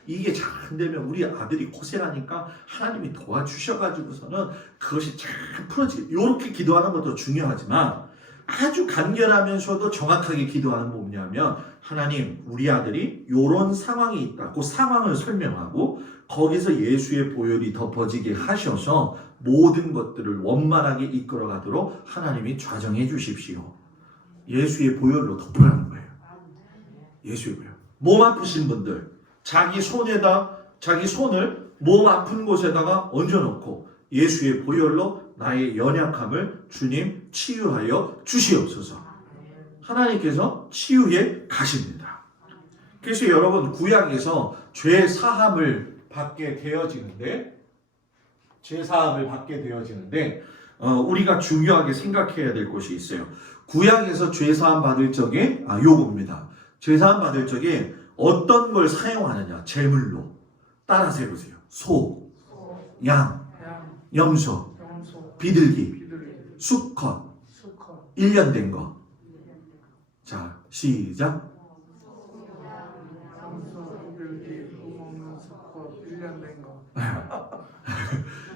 이게 잘 안 되면 우리 아들이 고생하니까 하나님이 도와주셔가지고서는 그것이 잘 풀어지게 이렇게 기도하는 것도 중요하지만 아주 간결하면서도 정확하게 기도하는 건 뭐냐면 하나님 우리 아들이 이런 상황이 있다. 그 상황을 설명하고 거기서 예수의 보혈이 덮어지게 하셔서 모든 것들을 원만하게 이끌어가도록 하나님이 좌정해 주십시오. 예수의 보혈로 덮으라는 거예요. 예수의 보혈. 몸 아프신 분들 자기 손에다 자기 손을 몸 아픈 곳에다가 얹어놓고 예수의 보혈로 나의 연약함을 주님 치유하여 주시옵소서. 하나님께서 치유해 가십니다. 그래서 여러분 구약에서 죄 사함을 받게 되어지는데 우리가 중요하게 생각해야 될 것이 있어요. 구약에서 죄 사함 받을 적에 요겁니다. 죄 사함 받을 적에 어떤 걸 사용하느냐? 제물로 따라서 해보세요. 소, 양, 염소, 비둘기, 수컷, 1년 된 거. 자, 시작.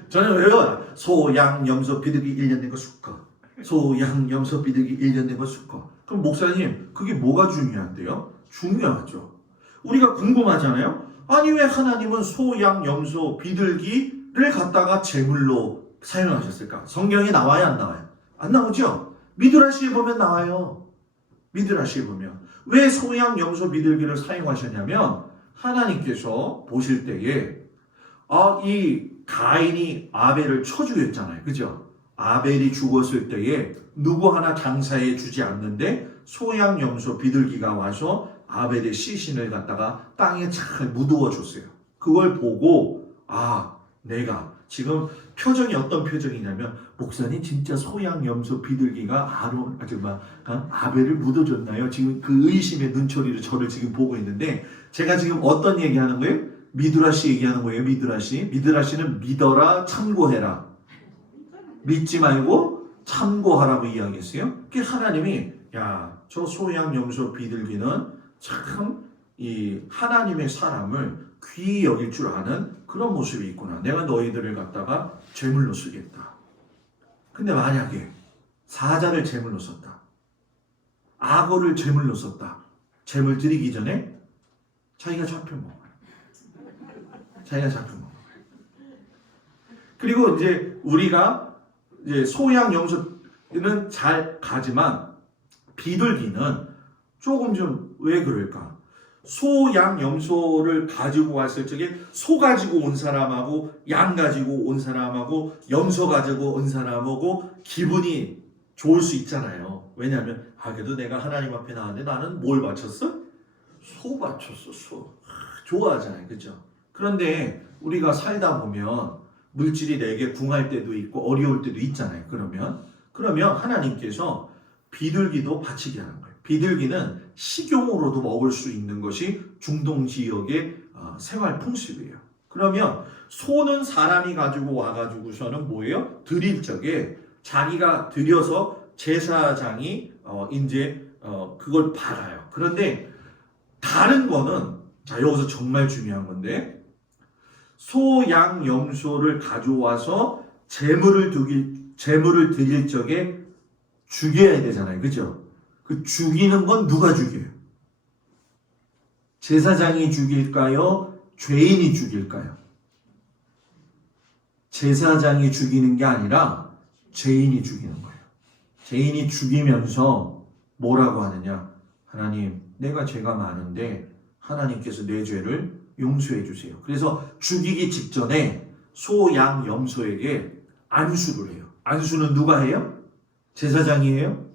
저는 왜요? 소, 양, 염소, 비둘기 1년 된 거 수컷. 소, 양, 염소, 비둘기 1년 된 거 수컷. 그럼 목사님, 그게 뭐가 중요한데요? 중요하죠. 우리가 궁금하잖아요. 아니 왜 하나님은 소, 양, 염소, 비둘기를 갖다가 제물로 사용하셨을까? 성경에 나와요, 안 나와요? 안 나오죠? 미드라시에 보면 나와요. 미드라시에 보면 왜 소, 양, 염소, 비둘기를 사용하셨냐면 하나님께서 보실 때에 이 가인이 아벨을 쳐죽였잖아요. 그죠? 아벨이 죽었을 때에 누구 하나 장사해 주지 않는데 소, 양, 염소, 비둘기가 와서 아벨의 시신을 갖다가 땅에 잘 묻어 줬어요. 그걸 보고 내가 지금 표정이 어떤 표정이냐면 목사님 진짜 소, 양, 염소, 비둘기가 아벨을 묻어줬나요? 지금 그 의심의 눈초리로 저를 지금 보고 있는데 제가 지금 어떤 얘기하는 거예요? 미드라시 얘기하는 거예요. 미드라시는 믿어라 참고해라. 믿지 말고 참고하라고 이야기했어요. 그 하나님이 저 소, 양, 염소, 비둘기는 참 이 하나님의 사람을 귀히 여길 줄 아는 그런 모습이 있구나. 내가 너희들을 갖다가 제물로 쓰겠다. 근데 만약에 사자를 제물로 썼다. 악어를 제물로 썼다. 제물 드리기 전에 자기가 잡혀 먹어요. 자기가 잡혀 먹어요. 그리고 이제 우리가 이제 소양 염소는 잘 가지만 비둘기는 조금 좀 왜 그럴까? 소, 양, 염소를 가지고 왔을 적에 소 가지고 온 사람하고 양 가지고 온 사람하고 염소 가지고 온 사람하고 기분이 좋을 수 있잖아요. 왜냐하면 그래도 내가 하나님 앞에 나왔는데 나는 뭘 바쳤어? 소 바쳤어. 소. 좋아하잖아요. 그죠? 그런데 우리가 살다 보면 물질이 내게 궁할 때도 있고 어려울 때도 있잖아요. 그러면 하나님께서 비둘기도 바치게 하는 거예요. 비둘기는 식용으로도 먹을 수 있는 것이 중동 지역의 생활 풍습이에요. 그러면 소는 사람이 가지고 와가지고서는 뭐예요? 드릴 적에 자기가 드려서 제사장이 그걸 받아요. 그런데 다른 거는 자 여기서 정말 중요한 건데 소, 양, 염소를 가져와서 제물을 드릴 적에 죽여야 되잖아요. 그죠? 그 죽이는 건 누가 죽여요? 제사장이 죽일까요? 죄인이 죽일까요? 제사장이 죽이는 게 아니라 죄인이 죽이는 거예요. 죄인이 죽이면서 뭐라고 하느냐? 하나님, 내가 죄가 많은데 하나님께서 내 죄를 용서해 주세요. 그래서 죽이기 직전에 소, 양, 염소에게 안수를 해요. 안수는 누가 해요? 제사장이에요?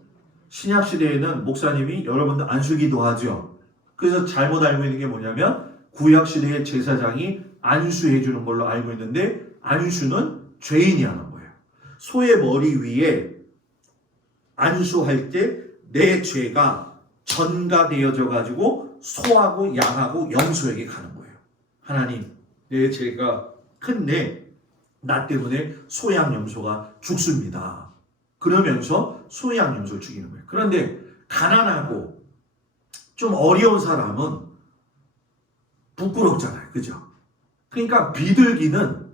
신약시대에는 목사님이 여러분들 안수기도 하죠. 그래서 잘못 알고 있는 게 뭐냐면 구약시대의 제사장이 안수해 주는 걸로 알고 있는데 안수는 죄인이 하는 거예요. 소의 머리 위에 안수할 때 내 죄가 전가되어져 가지고 소하고 양하고 염소에게 가는 거예요. 하나님, 내 죄가 큰데 나 때문에 소, 양, 염소가 죽습니다. 그러면서 소, 양, 염소를 죽이는 거예요. 그런데 가난하고 좀 어려운 사람은 부끄럽잖아요. 그죠? 그러니까 비둘기는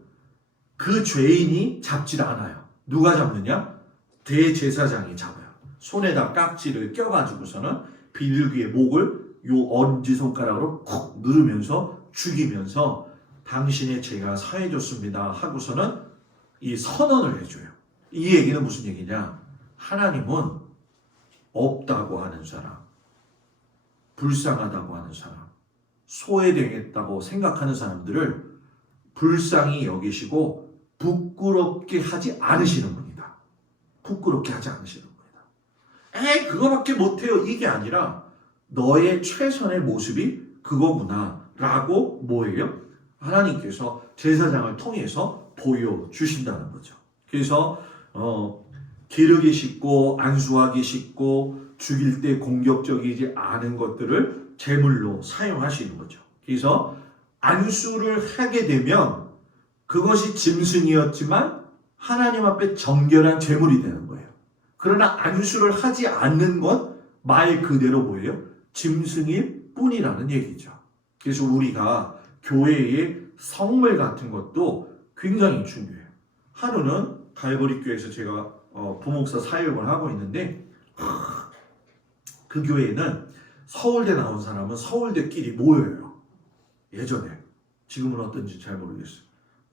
그 죄인이 잡질 않아요. 누가 잡느냐? 대제사장이 잡아요. 손에다 깍지를 껴가지고서는 비둘기의 목을 요 엄지손가락으로 콕 누르면서 죽이면서 당신의 죄가 사해졌습니다 하고서는 이 선언을 해줘요. 이 얘기는 무슨 얘기냐? 하나님은 없다고 하는 사람, 불쌍하다고 하는 사람, 소외되겠다고 생각하는 사람들을 불쌍히 여기시고 부끄럽게 하지 않으시는 분이다. 부끄럽게 하지 않으시는 분이다. 그거밖에 못해요. 이게 아니라 너의 최선의 모습이 그거구나 라고 뭐예요? 하나님께서 제사장을 통해서 보여주신다는 거죠. 그래서 기르기 쉽고 안수하기 쉽고 죽일 때 공격적이지 않은 것들을 제물로 사용하시는 거죠. 그래서 안수를 하게 되면 그것이 짐승이었지만 하나님 앞에 정결한 제물이 되는 거예요. 그러나 안수를 하지 않는 건 말 그대로 뭐예요? 짐승일 뿐이라는 얘기죠. 그래서 우리가 교회의 성물 같은 것도 굉장히 중요해요. 하루는 갈보리 교회에서 제가 부목사 사역을 하고 있는데 그 교회는 서울대 나온 사람은 서울대끼리 모여요. 예전에. 지금은 어떤지 잘 모르겠어요.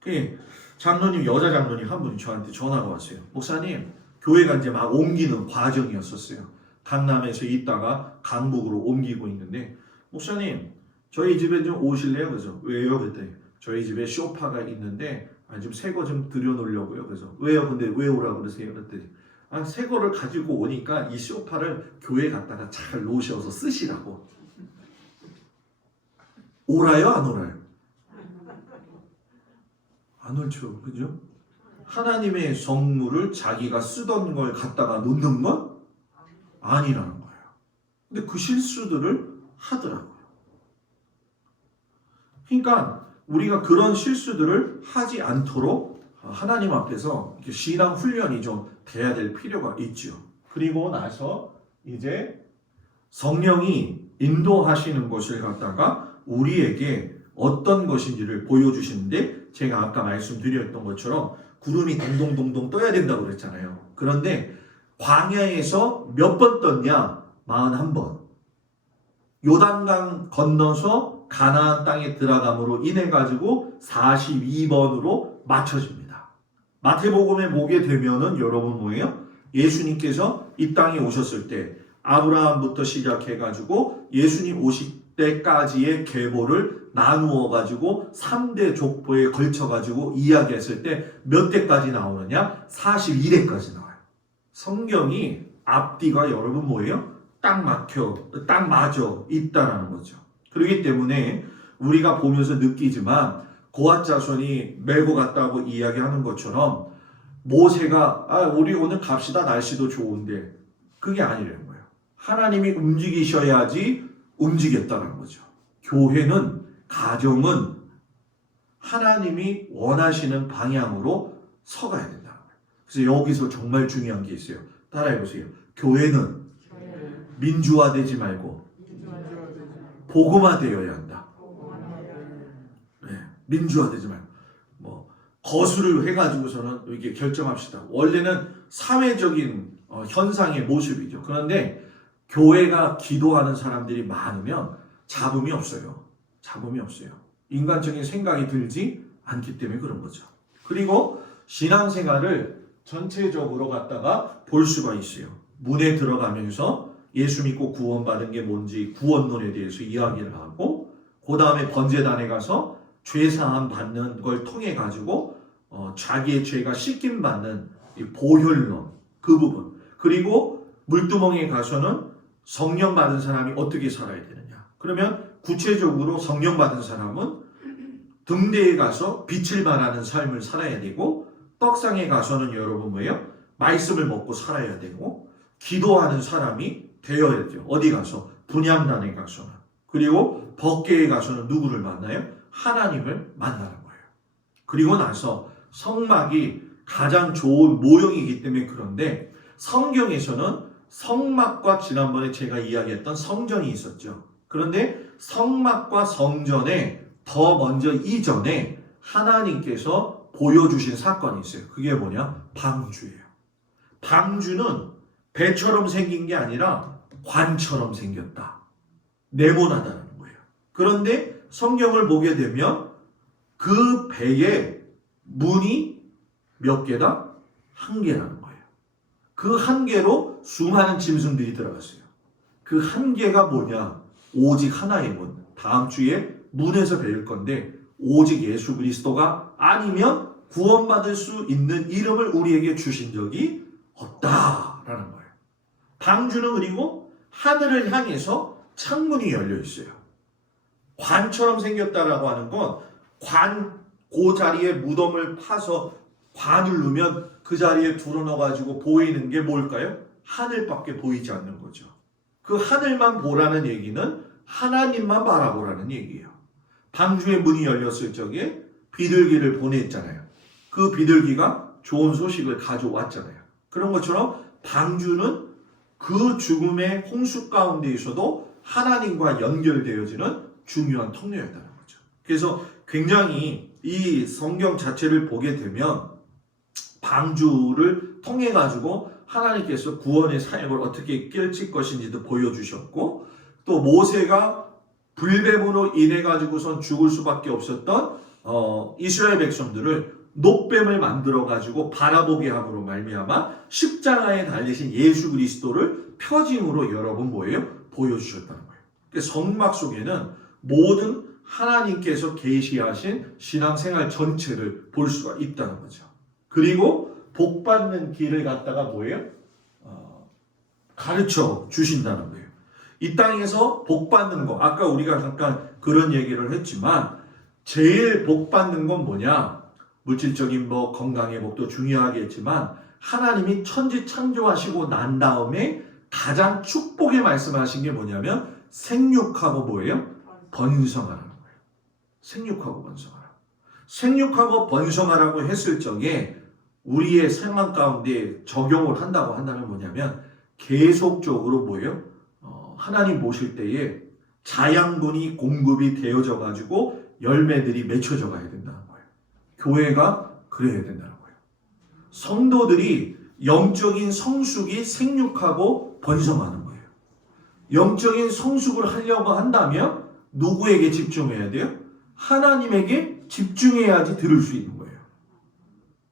그 장로님, 여자 장로님 한 분이 저한테 전화가 왔어요. 목사님, 교회가 이제 막 옮기는 과정이었었어요. 강남에서 있다가 강북으로 옮기고 있는데 목사님, 저희 집에 좀 오실래요? 그래서 왜요? 그랬더니 저희 집에 소파가 있는데 좀 새 거 좀 들여놓으려고요. 그래서 왜요? 근데 왜 오라고 그러세요? 그랬더니 새 거를 가지고 오니까 이 소파를 교회 갖다가 잘 놓으셔서 쓰시라고. 오라요? 안 오라요? 안 옳죠. 그죠? 하나님의 성물을 자기가 쓰던 걸 갖다가 놓는 건 아니라는 거예요. 근데 그 실수들을 하더라고요. 그러니까 우리가 그런 실수들을 하지 않도록 하나님 앞에서 신앙 훈련이 좀 돼야 될 필요가 있죠. 그리고 나서 이제 성령이 인도하시는 것을 갖다가 우리에게 어떤 것인지를 보여주시는데 제가 아까 말씀드렸던 것처럼 구름이 동동동동 떠야 된다고 그랬잖아요. 그런데 광야에서 몇 번 떴냐? 41번. 요단강 건너서 가나안 땅에 들어감으로 인해 가지고 42번으로 맞춰집니다. 마태복음에 보게 되면은 여러분 뭐예요? 예수님께서 이 땅에 오셨을 때 아브라함부터 시작해 가지고 예수님 오실 때까지의 계보를 나누어 가지고 3대 족보에 걸쳐 가지고 이야기했을 때 몇 대까지 나오느냐? 42대까지 나와요. 성경이 앞뒤가 여러분 뭐예요? 딱 맞아 있다라는 거죠. 그렇기 때문에 우리가 보면서 느끼지만 고핫 자손이 메고 갔다고 이야기하는 것처럼 모세가 우리 오늘 갑시다 날씨도 좋은데 그게 아니라는 거예요. 하나님이 움직이셔야지 움직였다는 거죠. 교회는 가정은 하나님이 원하시는 방향으로 서가야 된다는 거예요. 그래서 여기서 정말 중요한 게 있어요. 따라해보세요. 교회는 민주화되지 말고 복음화되어야 한다. 네, 민주화되지 말고 거수를 해가지고서는 이렇게 결정합시다. 원래는 사회적인 현상의 모습이죠. 그런데 교회가 기도하는 사람들이 많으면 잡음이 없어요. 잡음이 없어요. 인간적인 생각이 들지 않기 때문에 그런 거죠. 그리고 신앙생활을 전체적으로 갖다가 볼 수가 있어요. 문에 들어가면서 예수 믿고 구원받은 게 뭔지 구원론에 대해서 이야기를 하고 그 다음에 번제단에 가서 죄사함 받는 걸 통해 가지고 자기의 죄가 씻김 받는 이 보혈론 그 부분 그리고 물두멍에 가서는 성령 받은 사람이 어떻게 살아야 되느냐. 그러면 구체적으로 성령 받은 사람은 등대에 가서 빛을 발하는 삶을 살아야 되고 떡상에 가서는 여러분 뭐예요? 말씀을 먹고 살아야 되고 기도하는 사람이 되어야 돼요. 어디 가서? 분향단에 가서는. 그리고 법궤에 가서는 누구를 만나요? 하나님을 만나는 거예요. 그리고 나서 성막이 가장 좋은 모형이기 때문에 그런데 성경에서는 성막과 지난번에 제가 이야기했던 성전이 있었죠. 그런데 성막과 성전에 더 먼저 이전에 하나님께서 보여주신 사건이 있어요. 그게 뭐냐? 방주예요. 방주는 배처럼 생긴 게 아니라 관처럼 생겼다. 네모나다는 거예요. 그런데 성경을 보게 되면 그 배에 문이 몇 개다? 한 개라는 거예요. 그 한 개로 수많은 짐승들이 들어갔어요. 그 한 개가 뭐냐? 오직 하나의 문. 다음 주에 문에서 배울 건데 오직 예수 그리스도가 아니면 구원받을 수 있는 이름을 우리에게 주신 적이 없다라는 거예요. 방주는 그리고 하늘을 향해서 창문이 열려 있어요. 관처럼 생겼다라고 하는 건 그 자리에 무덤을 파서 관을 넣으면 그 자리에 둘러넣어가지고 보이는 게 뭘까요? 하늘밖에 보이지 않는 거죠. 그 하늘만 보라는 얘기는 하나님만 바라보라는 얘기예요. 방주의 문이 열렸을 적에 비둘기를 보냈잖아요. 그 비둘기가 좋은 소식을 가져왔잖아요. 그런 것처럼 방주는 그 죽음의 홍수 가운데에서도 하나님과 연결되어지는 중요한 통로였다는 거죠. 그래서 굉장히 이 성경 자체를 보게 되면 방주를 통해 가지고 하나님께서 구원의 사역을 어떻게 펼칠 것인지도 보여주셨고 또 모세가 불뱀으로 인해 가지고선 죽을 수밖에 없었던 이스라엘 백성들을 노뱀을 만들어 가지고 바라보게 함으로 말미암아 십자가에 달리신 예수 그리스도를 표징으로 여러분 뭐예요? 보여주셨다는 거예요. 그러니까 성막 속에는 모든 하나님께서 계시하신 신앙생활 전체를 볼 수가 있다는 거죠. 그리고 복받는 길을 갖다가 뭐예요? 가르쳐 주신다는 거예요. 이 땅에서 복받는 거 아까 우리가 잠깐 그런 얘기를 했지만 제일 복받는 건 뭐냐? 물질적인 복, 건강의 복도 중요하겠지만 하나님이 천지 창조하시고 난 다음에 가장 축복의 말씀하신 게 뭐냐면 생육하고 뭐예요? 번성하라는 거예요. 생육하고 번성하라. 생육하고 번성하라고 했을 적에 우리의 생활 가운데 적용을 한다고 한다면 뭐냐면 계속적으로 뭐예요? 하나님 모실 때에 자양분이 공급이 되어져 가지고 열매들이 맺혀져 가야 된다는 거예요. 교회가 그래야 된다는 거예요. 성도들이 영적인 성숙이 생육하고 번성하는 거예요. 영적인 성숙을 하려고 한다면 누구에게 집중해야 돼요? 하나님에게 집중해야지 들을 수 있는 거예요.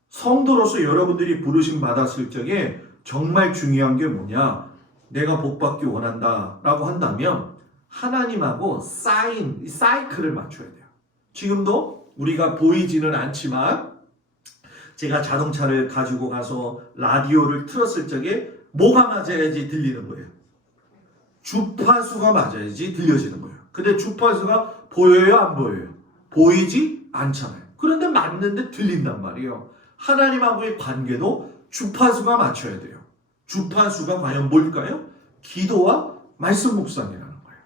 성도로서 여러분들이 부르심 받았을 적에 정말 중요한 게 뭐냐? 내가 복받기 원한다 라고 한다면 하나님하고 사이클을 맞춰야 돼요. 지금도 우리가 보이지는 않지만 제가 자동차를 가지고 가서 라디오를 틀었을 적에 뭐가 맞아야지 들리는 거예요? 주파수가 맞아야지 들려지는 거예요. 근데 주파수가 보여요? 안 보여요? 보이지 않잖아요. 그런데 맞는데 들린단 말이에요. 하나님하고의 관계도 주파수가 맞춰야 돼요. 주파수가 과연 뭘까요? 기도와 말씀 묵상이라는 거예요.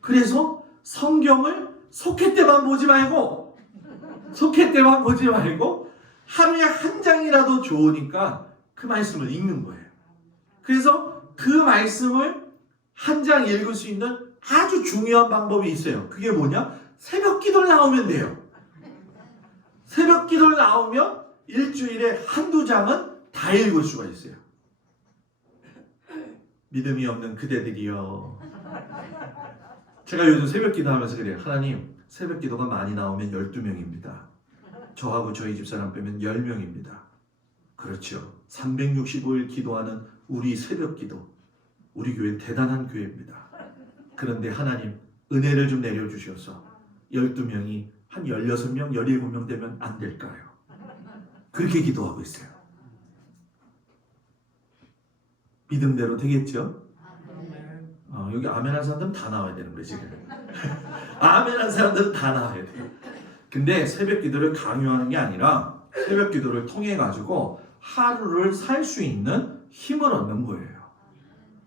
그래서 성경을 속해 때만 보지 말고 하루에 한 장이라도 좋으니까 그 말씀을 읽는 거예요. 그래서 그 말씀을 한 장 읽을 수 있는 아주 중요한 방법이 있어요. 그게 뭐냐? 새벽 기도를 나오면 돼요. 새벽 기도를 나오면 일주일에 한두 장은 다 읽을 수가 있어요. 믿음이 없는 그대들이여. 제가 요즘 새벽 기도하면서 그래요. 하나님, 새벽 기도가 많이 나오면 12명입니다. 저하고 저희 집사람 빼면 10명입니다. 그렇죠. 365일 기도하는 우리 새벽 기도. 우리 교회는 대단한 교회입니다. 그런데 하나님, 은혜를 좀 내려주셔서 12명이 한 16명, 17명 되면 안 될까요? 그렇게 기도하고 있어요. 믿음대로 되겠죠? 여기 아멘한 사람들은 다 나와야 되는 거예요, 지금. 아멘한 사람들은 다 나와야 돼요. 근데 새벽 기도를 강요하는 게 아니라 새벽 기도를 통해 가지고 하루를 살 수 있는 힘을 얻는 거예요.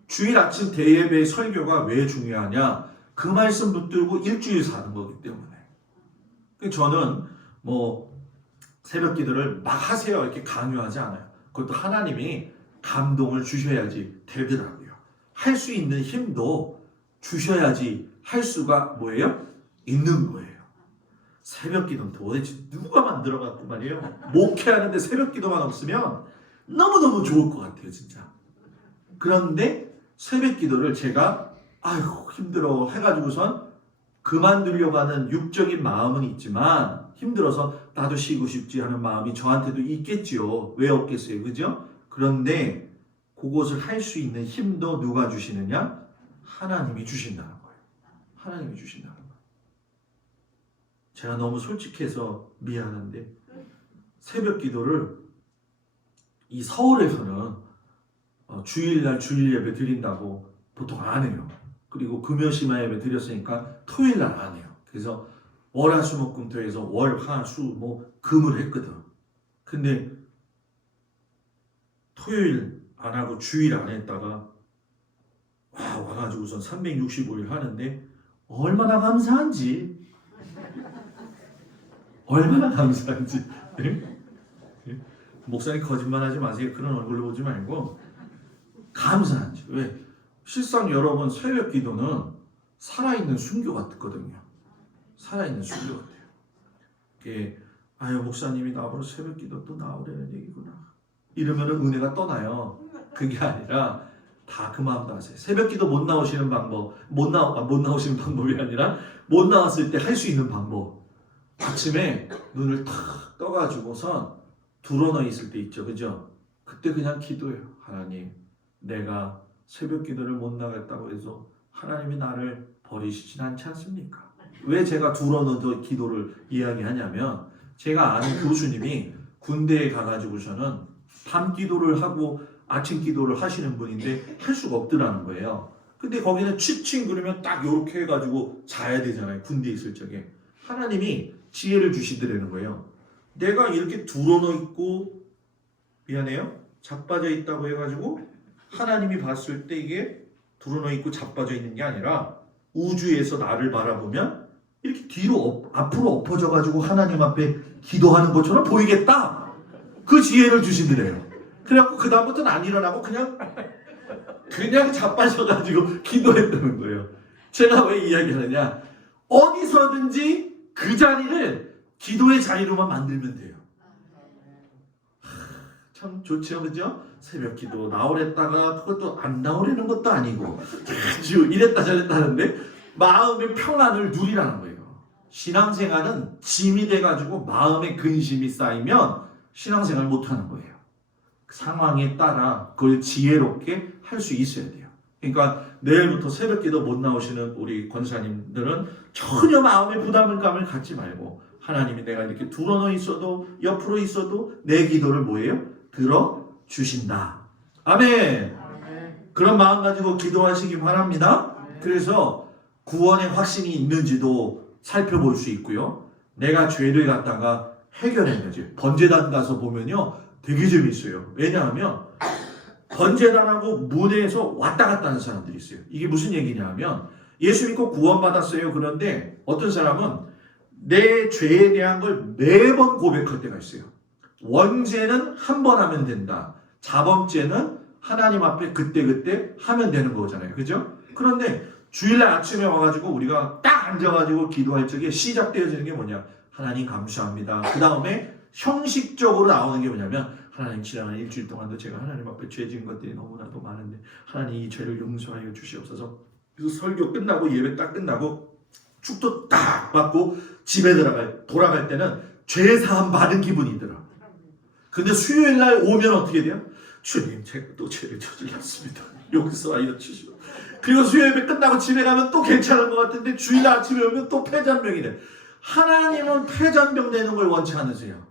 주일 아침 대예배 설교가 왜 중요하냐? 그 말씀 붙들고 일주일 사는 거기 때문에. 저는 새벽 기도를 막 하세요 이렇게 강요하지 않아요. 그것도 하나님이 감동을 주셔야지 되더라고요. 할 수 있는 힘도 주셔야지 할 수가 뭐예요? 있는 거예요. 새벽 기도는 도대체 누가 만들어갔단 말이에요. 목회하는데 새벽 기도만 없으면 너무너무 좋을 것 같아요, 진짜. 그런데 새벽 기도를 제가 아이고 힘들어 해가지고선 그만두려고 하는 육적인 마음은 있지만 힘들어서 나도 쉬고 싶지 하는 마음이 저한테도 있겠지요. 왜 없겠어요, 그죠? 그런데 그것을 할 수 있는 힘도 누가 주시느냐? 하나님이 주신다는 거예요. 하나님이 주신다는 거예요. 제가 너무 솔직해서 미안한데 새벽 기도를 이 서울에서는 주일날 주일 예배 드린다고 보통 안 해요. 그리고 금요시마 예배 드렸으니까 토요일날 안 해요. 그래서 월화수목금토에서 월화수 금을 했거든. 근데 토요일 안 하고 주일 안 했다가 와가지고선 365일 하는데 얼마나 감사한지. 목사님 거짓말하지 마세요. 그런 얼굴로 보지 말고 감사한지. 왜? 실상 여러분 새벽 기도는 살아있는 순교 같거든요. 살아있는 순교 같아요. 이게 목사님이 나보러 새벽 기도 또 나오라는 얘기구나. 이러면 은혜가 떠나요. 그게 아니라 다 그 마음도 하세요. 새벽 기도 못 나오시는 방법, 못 나오시는 방법이 아니라 못 나왔을 때 할 수 있는 방법. 아침에 눈을 탁 떠가지고선 드러나 있을 때 있죠, 그죠? 그때 그냥 기도해요. 하나님, 내가 새벽 기도를 못 나갔다고 해서 하나님이 나를 버리시진 않지 않습니까? 왜 제가 드러나서 기도를 이야기하냐면 제가 아는 교수님이 군대에 가가지고서는 밤 기도를 하고 아침 기도를 하시는 분인데 할 수가 없더라는 거예요. 근데 거기는 취침 그러면 딱 이렇게 해가지고 자야 되잖아요. 군대에 있을 적에. 하나님이 지혜를 주시더라는 거예요. 내가 이렇게 드러나 있고 미안해요. 자빠져 있다고 해가지고 하나님이 봤을 때 이게 드러나 있고 자빠져 있는 게 아니라 우주에서 나를 바라보면 이렇게 뒤로 앞으로 엎어져가지고 하나님 앞에 기도하는 것처럼 보이겠다. 그 지혜를 주시더래요. 그래갖고 그 다음부터는 안 일어나고 그냥 자빠져가지고 기도했다는 거예요. 제가 왜 이야기하느냐? 어디서든지 그 자리를 기도의 자리로만 만들면 돼요. 참 좋죠, 그죠? 새벽 기도 나오랬다가 그것도 안 나오려는 것도 아니고 아주 이랬다 저랬다 하는데 마음의 평안을 누리라는 거예요. 신앙생활은 짐이 돼가지고 마음의 근심이 쌓이면 신앙생활 못하는 거예요. 상황에 따라 그걸 지혜롭게 할 수 있어야 돼요. 그러니까 내일부터 새벽기도 못 나오시는 우리 권사님들은 전혀 마음의 부담감을 갖지 말고 하나님이 내가 이렇게 둘러놓여 있어도 옆으로 있어도 내 기도를 뭐예요? 들어주신다. 아멘. 그런 마음 가지고 기도하시기 바랍니다. 그래서 구원의 확신이 있는지도 살펴볼 수 있고요. 내가 죄를 갖다가 해결했는지 번제단 가서 보면요 되게 재밌어요. 왜냐하면 번제단하고 무대에서 왔다 갔다 하는 사람들이 있어요. 이게 무슨 얘기냐면 예수 믿고 구원받았어요. 그런데 어떤 사람은 내 죄에 대한 걸 매번 고백할 때가 있어요. 원죄는 한 번 하면 된다. 자범죄는 하나님 앞에 그때그때 하면 되는 거잖아요. 그죠? 그런데 주일날 아침에 와가지고 우리가 딱 앉아가지고 기도할 적에 시작되어지는 게 뭐냐? 하나님 감사합니다. 그 다음에 형식적으로 나오는 게 뭐냐면 하나님 지나간 일주일 동안도 제가 하나님 앞에 죄 지은 것들이 너무나도 많은데 하나님 이 죄를 용서하여 주시옵소서. 그래서 설교 끝나고 예배 딱 끝나고 축도 딱 받고 집에 돌아갈 때는 죄 사함 받은 기분이 들어. 근데 수요일날 오면 어떻게 돼요? 주님 제가 또 죄를 저질렀습니다. 용서하여 주시오. 그리고 수요예배 끝나고 집에 가면 또 괜찮은 것 같은데 주일날 아침에 오면 또 폐잔병이 돼. 하나님은 폐잔병 되는 걸 원치 않으세요.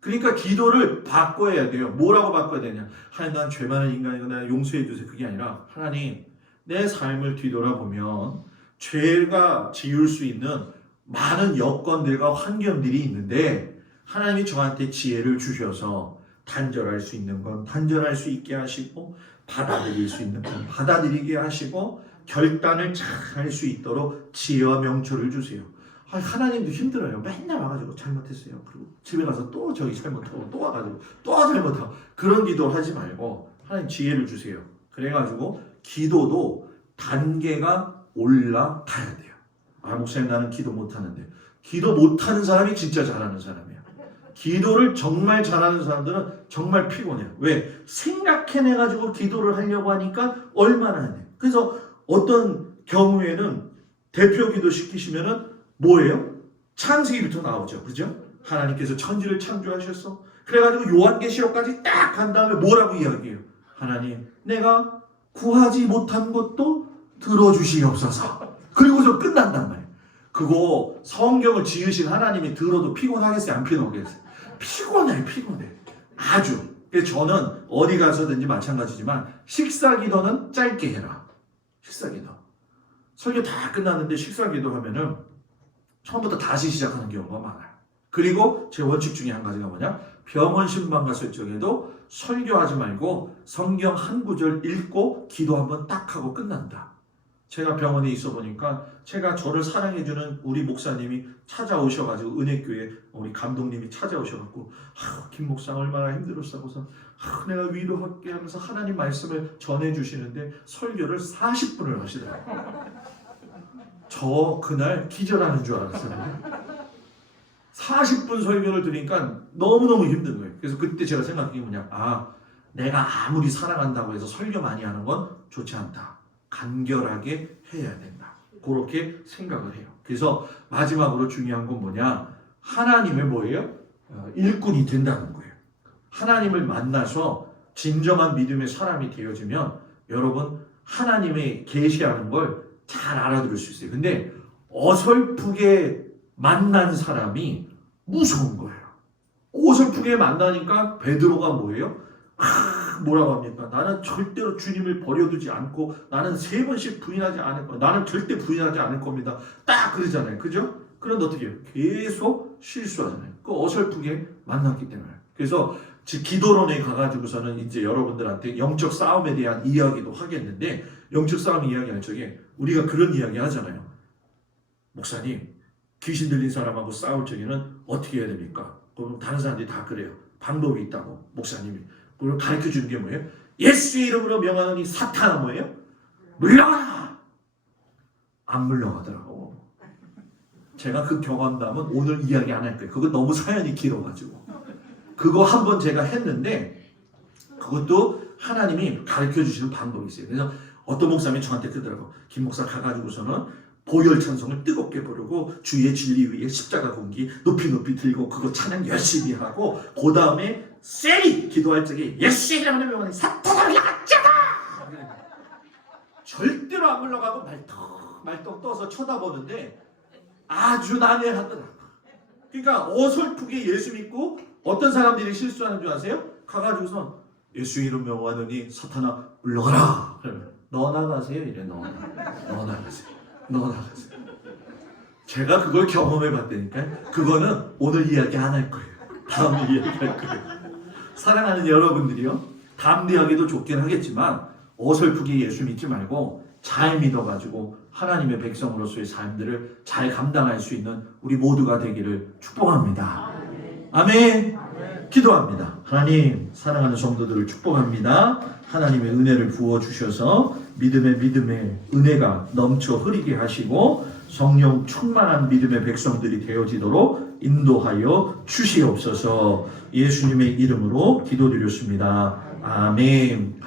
그러니까 기도를 바꿔야 돼요. 뭐라고 바꿔야 되냐? 하나님 난 죄 많은 인간이고 나 용서해 주세요. 그게 아니라 하나님 내 삶을 뒤돌아보면 죄가 지을 수 있는 많은 여건들과 환경들이 있는데 하나님이 저한테 지혜를 주셔서 단절할 수 있는 건 단절할 수 있게 하시고 받아들일 수 있는 건 받아들이게 하시고 결단을 잘 할 수 있도록 지혜와 명철을 주세요. 하나님도 힘들어요. 맨날 와가지고 잘못했어요. 그리고 집에 가서 또 저기 잘못하고 또 와가지고 또 잘못하고 그런 기도 하지 말고 하나님 지혜를 주세요. 그래가지고 기도도 단계가 올라가야 돼요. 목사님 나는 기도 못하는데. 기도 못하는 사람이 진짜 잘하는 사람이야. 기도를 정말 잘하는 사람들은 정말 피곤해요. 왜? 생각해내가지고 기도를 하려고 하니까 얼마나 하네. 그래서 어떤 경우에는 대표 기도 시키시면은 뭐예요? 창세기부터 나오죠. 그죠? 하나님께서 천지를 창조하셨어. 그래가지고 요한계시록까지 딱 간 다음에 뭐라고 이야기해요? 하나님 내가 구하지 못한 것도 들어주시옵소서. 그리고서 끝난단 말이에요. 그거 성경을 지으신 하나님이 들어도 피곤하겠어요? 안 피곤하겠어요? 피곤해. 아주. 그래서 저는 어디 가서든지 마찬가지지만 식사기도는 짧게 해라. 식사기도. 설교 다 끝났는데 식사기도 하면은 처음부터 다시 시작하는 경우가 많아요. 그리고 제 원칙 중에 한 가지가 뭐냐? 병원 신방 갔을 적에도 설교하지 말고 성경 한 구절 읽고 기도 한번 딱 하고 끝난다. 제가 병원에 있어 보니까 제가 저를 사랑해주는 우리 목사님이 찾아오셔가지고 은혜교회 우리 감독님이 찾아오셔가지고 김 목사 얼마나 힘들었다고서 내가 위로할게 하면서 하나님 말씀을 전해주시는데 설교를 40분을 하시더라고요. 저 그날 기절하는 줄 알았어요. 40분 설교를 들으니까 너무너무 힘든 거예요. 그래서 그때 제가 생각한 게 뭐냐? 내가 아무리 사랑한다고 해서 설교 많이 하는 건 좋지 않다. 간결하게 해야 된다. 그렇게 생각을 해요. 그래서 마지막으로 중요한 건 뭐냐? 하나님의 뭐예요? 일꾼이 된다는 거예요. 하나님을 만나서 진정한 믿음의 사람이 되어지면 여러분 하나님의 계시하는 걸 잘 알아들을 수 있어요. 근데 어설프게 만난 사람이 무서운 거예요. 어설프게 만나니까 베드로가 뭐예요? 뭐라고 합니까? 나는 절대로 주님을 버려두지 않고 나는 3번씩 부인하지 않을 거야. 나는 절대 부인하지 않을 겁니다. 딱 그러잖아요. 그죠? 그런데 어떻게 해요? 계속 실수하잖아요. 그 어설프게 만났기 때문에. 그래서 기도론에 가가지고서는 이제 여러분들한테 영적 싸움에 대한 이야기도 하겠는데 영적 싸움 이야기할 적에 우리가 그런 이야기 하잖아요. 목사님, 귀신 들린 사람하고 싸울 적에는 어떻게 해야 됩니까? 그럼 다른 사람들이 다 그래요. 방법이 있다고 목사님이. 그리고 가르쳐 주는 게 뭐예요? 예수의 이름으로 명하노니 사탄아 뭐예요? 물러가라! 안 물러가더라고. 제가 그 경험담은 오늘 이야기 안 할 거예요. 그거 너무 사연이 길어가지고. 그거 한번 제가 했는데 그것도 하나님이 가르쳐 주시는 방법이 있어요. 그래서 어떤 목사님이 저한테 그러더라고. 김 목사 가가지고서는 보혈 찬송을 뜨겁게 부르고 주의 진리 위에 십자가 공기 높이 높이 들고 그거 찬양 열심히 하고 그 다음에 세리 기도할 적에 예수의 이름으로 명하니 사탄아 물러가자다. 절대로 안 물러가고 말떡 떠서 쳐다보는데 아주 난해하더라. 그러니까 어설프게 예수 믿고 어떤 사람들이 실수하는 줄 아세요? 가가지고서 예수 이름 명하더니 사탄아 물러가라. 그러면 너 나가세요. 이래 너 나가세요. 제가 그걸 경험해 봤다니까. 그거는 오늘 이야기 안 할 거예요. 다음에 이야기할 거예요. 사랑하는 여러분들이요, 담대하기도 좋긴 하겠지만 어설프게 예수 믿지 말고 잘 믿어가지고 하나님의 백성으로서의 삶들을 잘 감당할 수 있는 우리 모두가 되기를 축복합니다. 아멘. 기도합니다. 하나님, 사랑하는 성도들을 축복합니다. 하나님의 은혜를 부어주셔서 믿음의 은혜가 넘쳐 흐르게 하시고 성령 충만한 믿음의 백성들이 되어지도록 인도하여 주시옵소서. 예수님의 이름으로 기도드렸습니다. 아멘.